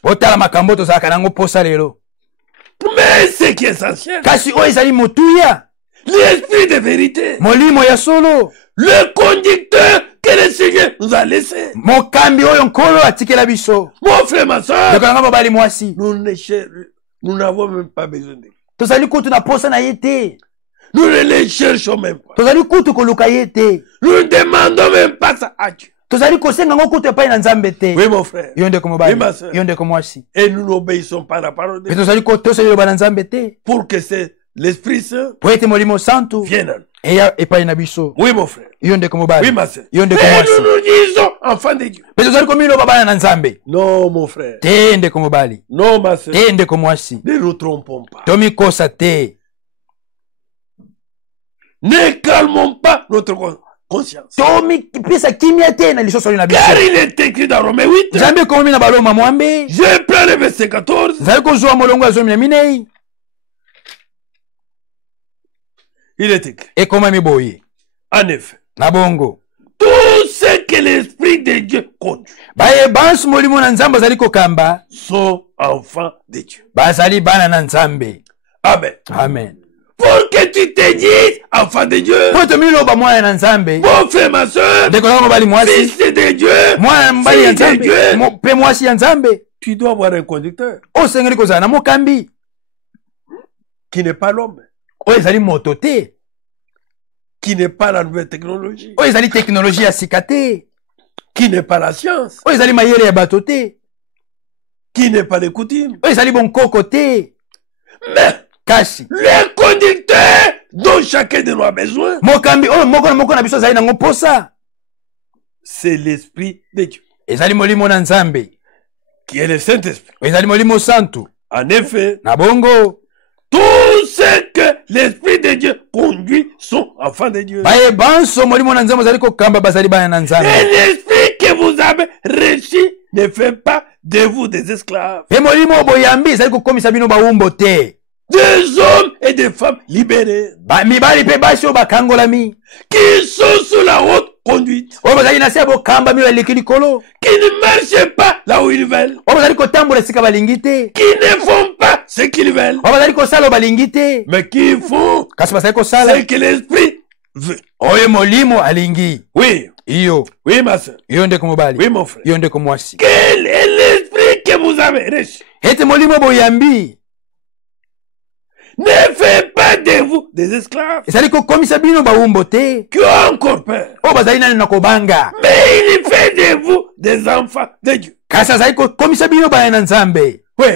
Mais ce qui est essentiel, l'Esprit de vérité, le conducteur que le Seigneur nous a laissé. Mon frère, ma soeur, nous n'avons même pas besoin de lui. Nous ne les cherchons même pas. Nous ne demandons même pas ça à Dieu. Oui, mon frère. Oui, ma soeur. Et nous n'obéissons pas à la parole de Dieu. Pour que l'Esprit Saint vienne. Oui, mon frère. Oui, ma soeur. Et nous nous disons enfants de Dieu. Non, mon frère. Non, ma soeur. Ne nous trompons pas. Ne calmons pas notre conscience. Car il est écrit dans Romains 8. Je prends le verset 14. Il est écrit. En effet, tout ce que l'Esprit de Dieu conduit sont enfants de Dieu. Amen. Amen. Pour que tu te dises enfant de Dieu, mon frère, ma soeur, fils de Dieu, fils de Dieu, tu dois avoir un conducteur qui n'est pas l'homme, qui n'est pas la nouvelle technologie, qui n'est pas la science, qui n'est pas les coutumes, mais le conducteur dont chacun de nous a besoin, c'est l'Esprit de Dieu, qui est le Saint-Esprit. En effet, tout ce que l'Esprit de Dieu conduit sont enfants de Dieu. Et l'Esprit que vous avez reçu ne fait pas de vous des esclaves. Des hommes et des femmes libérés, qui sont sous la haute conduite, qui ne marchent pas là où ils veulent, qui ne font pas ce qu'ils veulent, mais qui font ce que l'Esprit veut. Oui. Oui, ma soeur. Oui, mon frère. Quel est l'Esprit que vous avez reçu? Ne fait pas de vous des esclaves qui ont encore peur, mais il fait de vous des enfants de Dieu. Oui.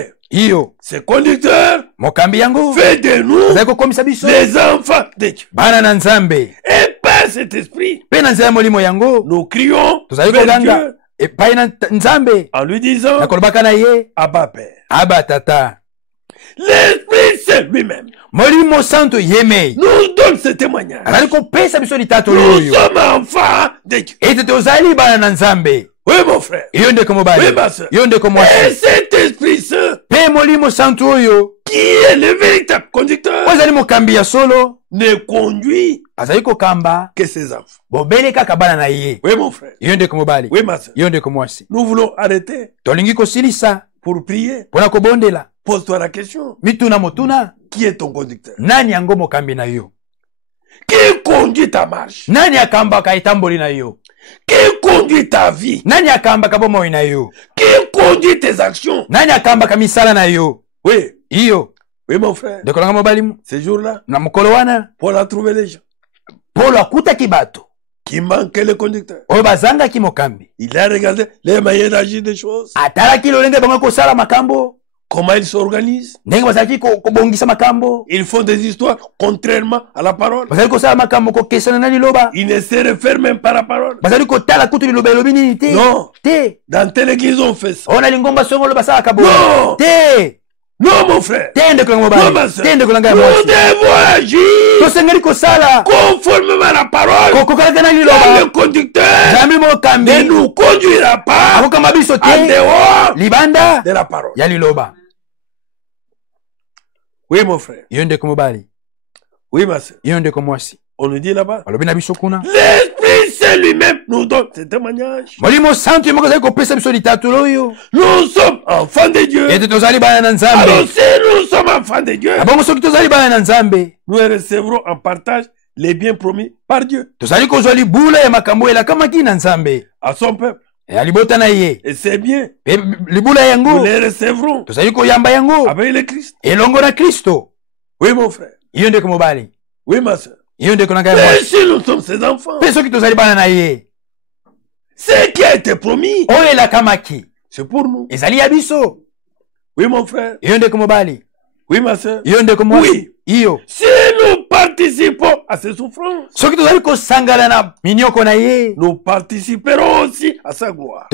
Ce conducteur fait de nous des enfants de Dieu. Et par cet esprit, nous crions vers Dieu en lui disant Abba Père. L'Esprit Saint lui-même nous donne ce témoignage. Nous sommes enfants de Dieu. Oui, mon frère. Oui, ma soeur. Et cet Esprit Saint, qui est le véritable conducteur, ne conduit que ses enfants. Oui, mon frère. Oui, ma soeur. Nous voulons arrêter pour prier. Pose-toi la question. Qui est ton conducteur? Qui conduit ta marche? Qui conduit ta vie? Qui conduit tes actions? Oui. Oui, mon frère. Ce jour-là, Paul a trouvé les gens qui manquaient le conducteur. Il a regardé les manières d'agir des choses, comment ils s'organisent. Ils font des histoires contrairement à la parole. Ils ne se réfèrent même pas à la parole. Non. Dans telle église on fait ça. Non. Non, mon frère. Non, ma soeur. Nous devons agir conformément à la parole. Car le conducteur ne nous conduira pas en dehors de la parole. Oui, mon frère. Oui, ma soeur. On nous dit là-bas, l'Esprit Saint lui-même nous donne ce témoignage. Nous sommes enfants de Dieu. Alors si nous sommes enfants de Dieu, nous recevrons en partage les biens promis par Dieu à son peuple. Et c'est bien, nous les recevrons avec le Christ. Oui, mon frère. Oui, ma soeur. Et si nous sommes ses enfants, ce qui a été promis, c'est pour nous. Oui, mon frère. Oui, ma soeur. Oui. Si nous participons à ses souffrances, nous participerons aussi à sa gloire.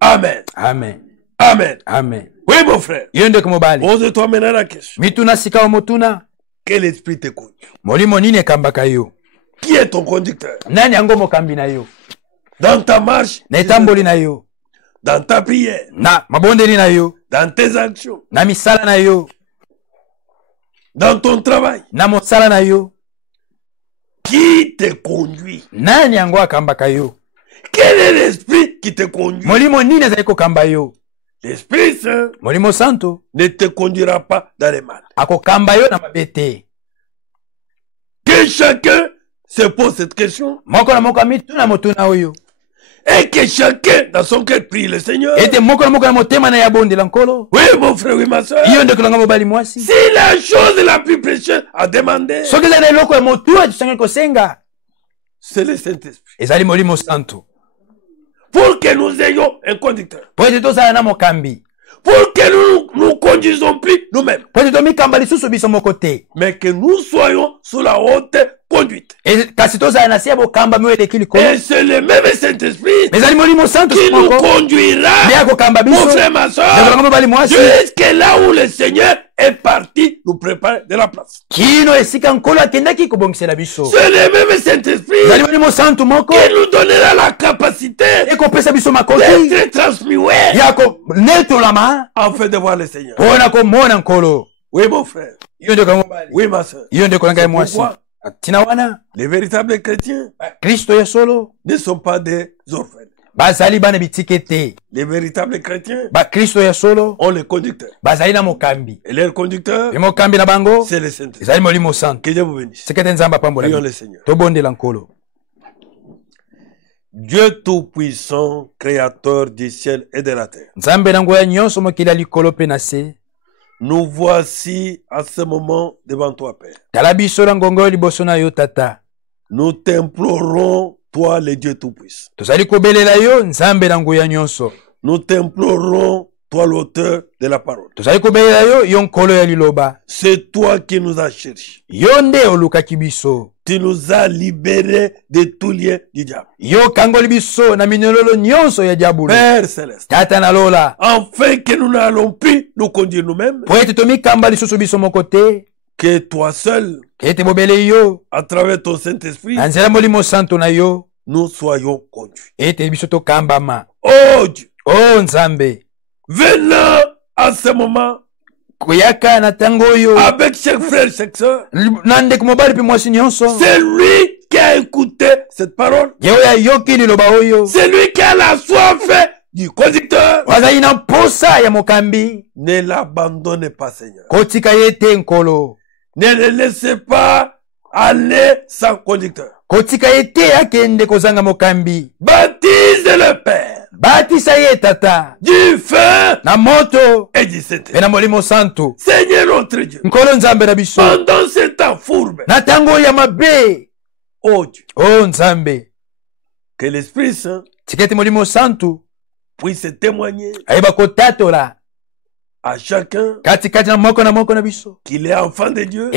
Amen. Amen. Oui, mon frère. Pose-toi maintenant la question. Quel esprit te conduit? Qui est ton conducteur? Dans ta marche, dans ta prière, dans tes actions, dans ton travail, qui te conduit? Quel est l'esprit qui te conduit? L'Esprit Saint ne te conduira pas dans les mal. Que chacun se pose cette question et que chacun dans son cœur prie le Seigneur. Oui, mon frère, oui, ma soeur. Si la chose la plus précieuse à demander, c'est le Saint-Esprit. Pour que nous ayons un conducteur. pour que nous conduisons plus nous-mêmes, mais que nous soyons sous la haute conduite. Et c'est le même Saint-Esprit qui nous conduira, mon frère, ma soeur, jusqu'à là où le Seigneur est parti nous préparer de la place. C'est le même Saint-Esprit qui nous donnera la capacité d'être transmis afin de voir le Seigneur. Oui, mon frère. Oui, ma soeur. Pourquoi les véritables chrétiens ne sont pas des orphelins. Les véritables chrétiens ont le conducteur. Et leur conducteur, c'est le Saint-Esprit. Que Dieu vous bénisse. Prions le Seigneur. Dieu Tout-Puissant, Créateur du ciel et de la terre. Nous voici à ce moment devant toi, Père. Nous t'implorons, toi, le Dieu Tout-Puissant. Nous t'implorons, toi, l'auteur de la parole. C'est toi qui nous as cherchés. Tu nous as libérés de tout lien du diable. Père Céleste, afin que nous n'allons plus nous conduire nous-mêmes, que toi seul, à travers ton Saint-Esprit, nous soyons conduits. Oh Dieu, venant à ce moment, avec chaque frère, chaque soeur, c'est lui qui a écouté cette parole. C'est lui qui a la soif du conducteur. Ne l'abandonnez pas, Seigneur. Ne le laissez pas aller sans conducteur. Baptise le Père du feu et du Saint-Esprit. Seigneur notre Dieu, pendant ce temps fourbe, oh Dieu, que l'Esprit Saint puisse témoigner à chacun qu'il est enfant de Dieu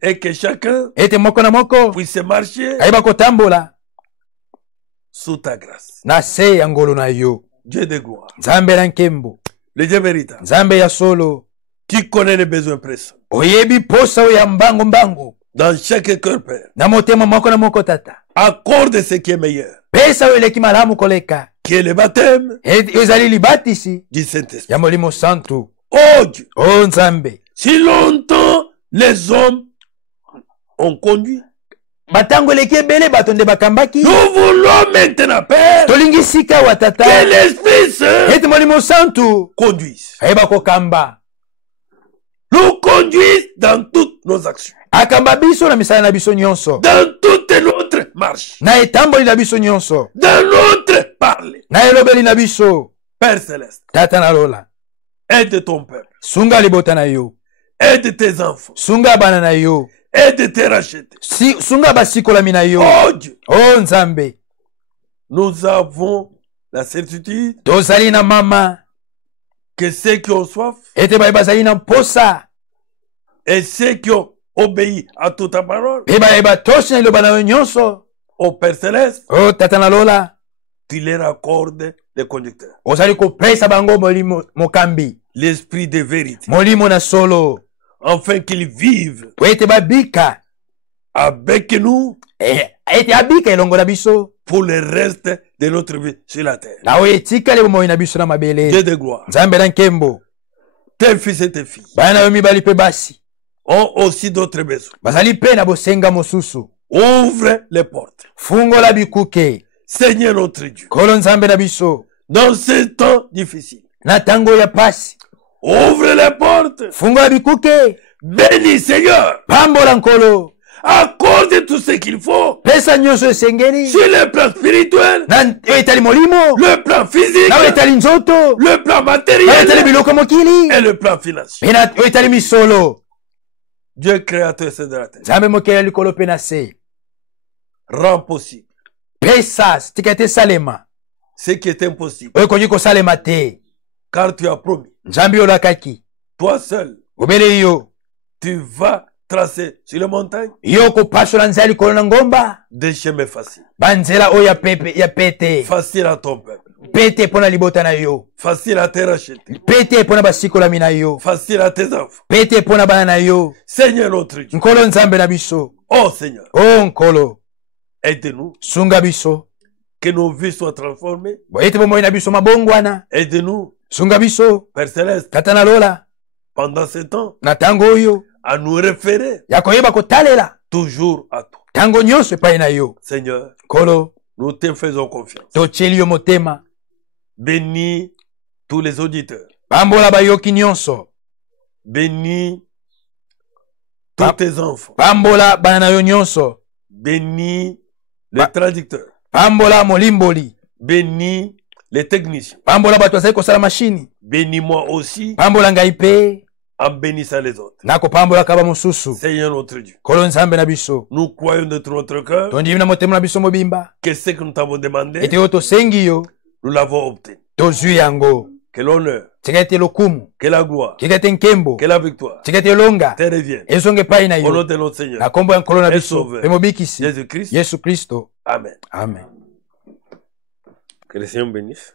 et que chacun puisse marcher sous ta grâce. Dieu de gloire, le Dieu véritable, qui connaît les besoins pressants dans chaque cœur, Père, accorde ce qui est meilleur, qui est le baptême du Saint-Esprit. Oh Dieu, si longtemps les hommes ont conduit, nous voulons maintenant, Père, que l'Esprit Saint conduise. Nous conduise dans toutes nos actions, dans toute notre marche, dans notre parler. Père Céleste, aide ton peuple, aide tes enfants, aide tes rachetés. Oh Dieu, nous avons la certitude que ceux qui ont soif et ceux qui ont obéi à toute ta parole, au Père Céleste, tu leur accordes le conducteur, l'esprit de vérité, afin qu'ils vivent avec nous pour le reste de notre vie sur la terre. Dieu de gloire, tes fils et tes filles ont aussi d'autres besoins. Ouvre les portes, Seigneur notre Dieu, dans ce temps difficile. Ouvre les portes, bénis Seigneur, accorde tout ce qu'il faut sur le plan spirituel, le plan physique, le plan matériel et le plan financier. Dieu créateur de la terre, rend possible ce qui est impossible Car tu as promis. Nzambi olakaki. Toi seul. Obele yo. Tu vas tracer sur les montagnes. Yoko pasola nzali kolona ngomba. Des chemins faciles. Banzela oya pepe ya pete. Facile à ton peuple. Pete pona libota na yo. Facile à te racheter. Pete pona basikola mina yo. Facile à tes enfants. Pete pona bana na yo. Seigneur notre Dieu. Nkolo nzambe na biso. Oh Seigneur. Oh nkolo. Aide-nous. Sunga biso. Que nos vies soient transformées. Boyete bomo na biso mabongwana. Aide-nous. Sunga biso. Père Céleste. Katana lola. Pendant ce temps. Na tango oyo. À nous référer. Yakoyeba kotalela. Toujours à toi. Tango nyonso epai na yo. Seigneur. Kolo. Nous te faisons confiance. Tocheli yo motema. Bénis tous les auditeurs. Pambola bayoki nyonso. Bénis tous tes enfants. Pambola bana na yo nyonso. Bénis les traducteurs. Pambola molimboli. Bénis les techniciens. Pambola bato asali kosala machine. Bénis-moi aussi. Pambola ngai pe. En bénissant les autres. Nako pambola kaba mosusu. Seigneur notre Dieu. Kolo nzambe na biso. Nous croyons de tout notre cœur. Tondi na motema na biso mobimba. Que ce que nous t'avons demandé. Ete oto sengi yo. Nous l'avons obtenu. Tozui yango. Que l'honneur. Tikete lokumu. Que la gloire. Tikete nkembo. Que la victoire. Tikete longa. Te revienne. Ezonge pai na yo. Au nom de notre Seigneur. Na kombo ya nkolo na biso. Pemobikisi. Jésus Christ. Yesu Kristo. Amen. Amen. Que le Seigneur bénisse.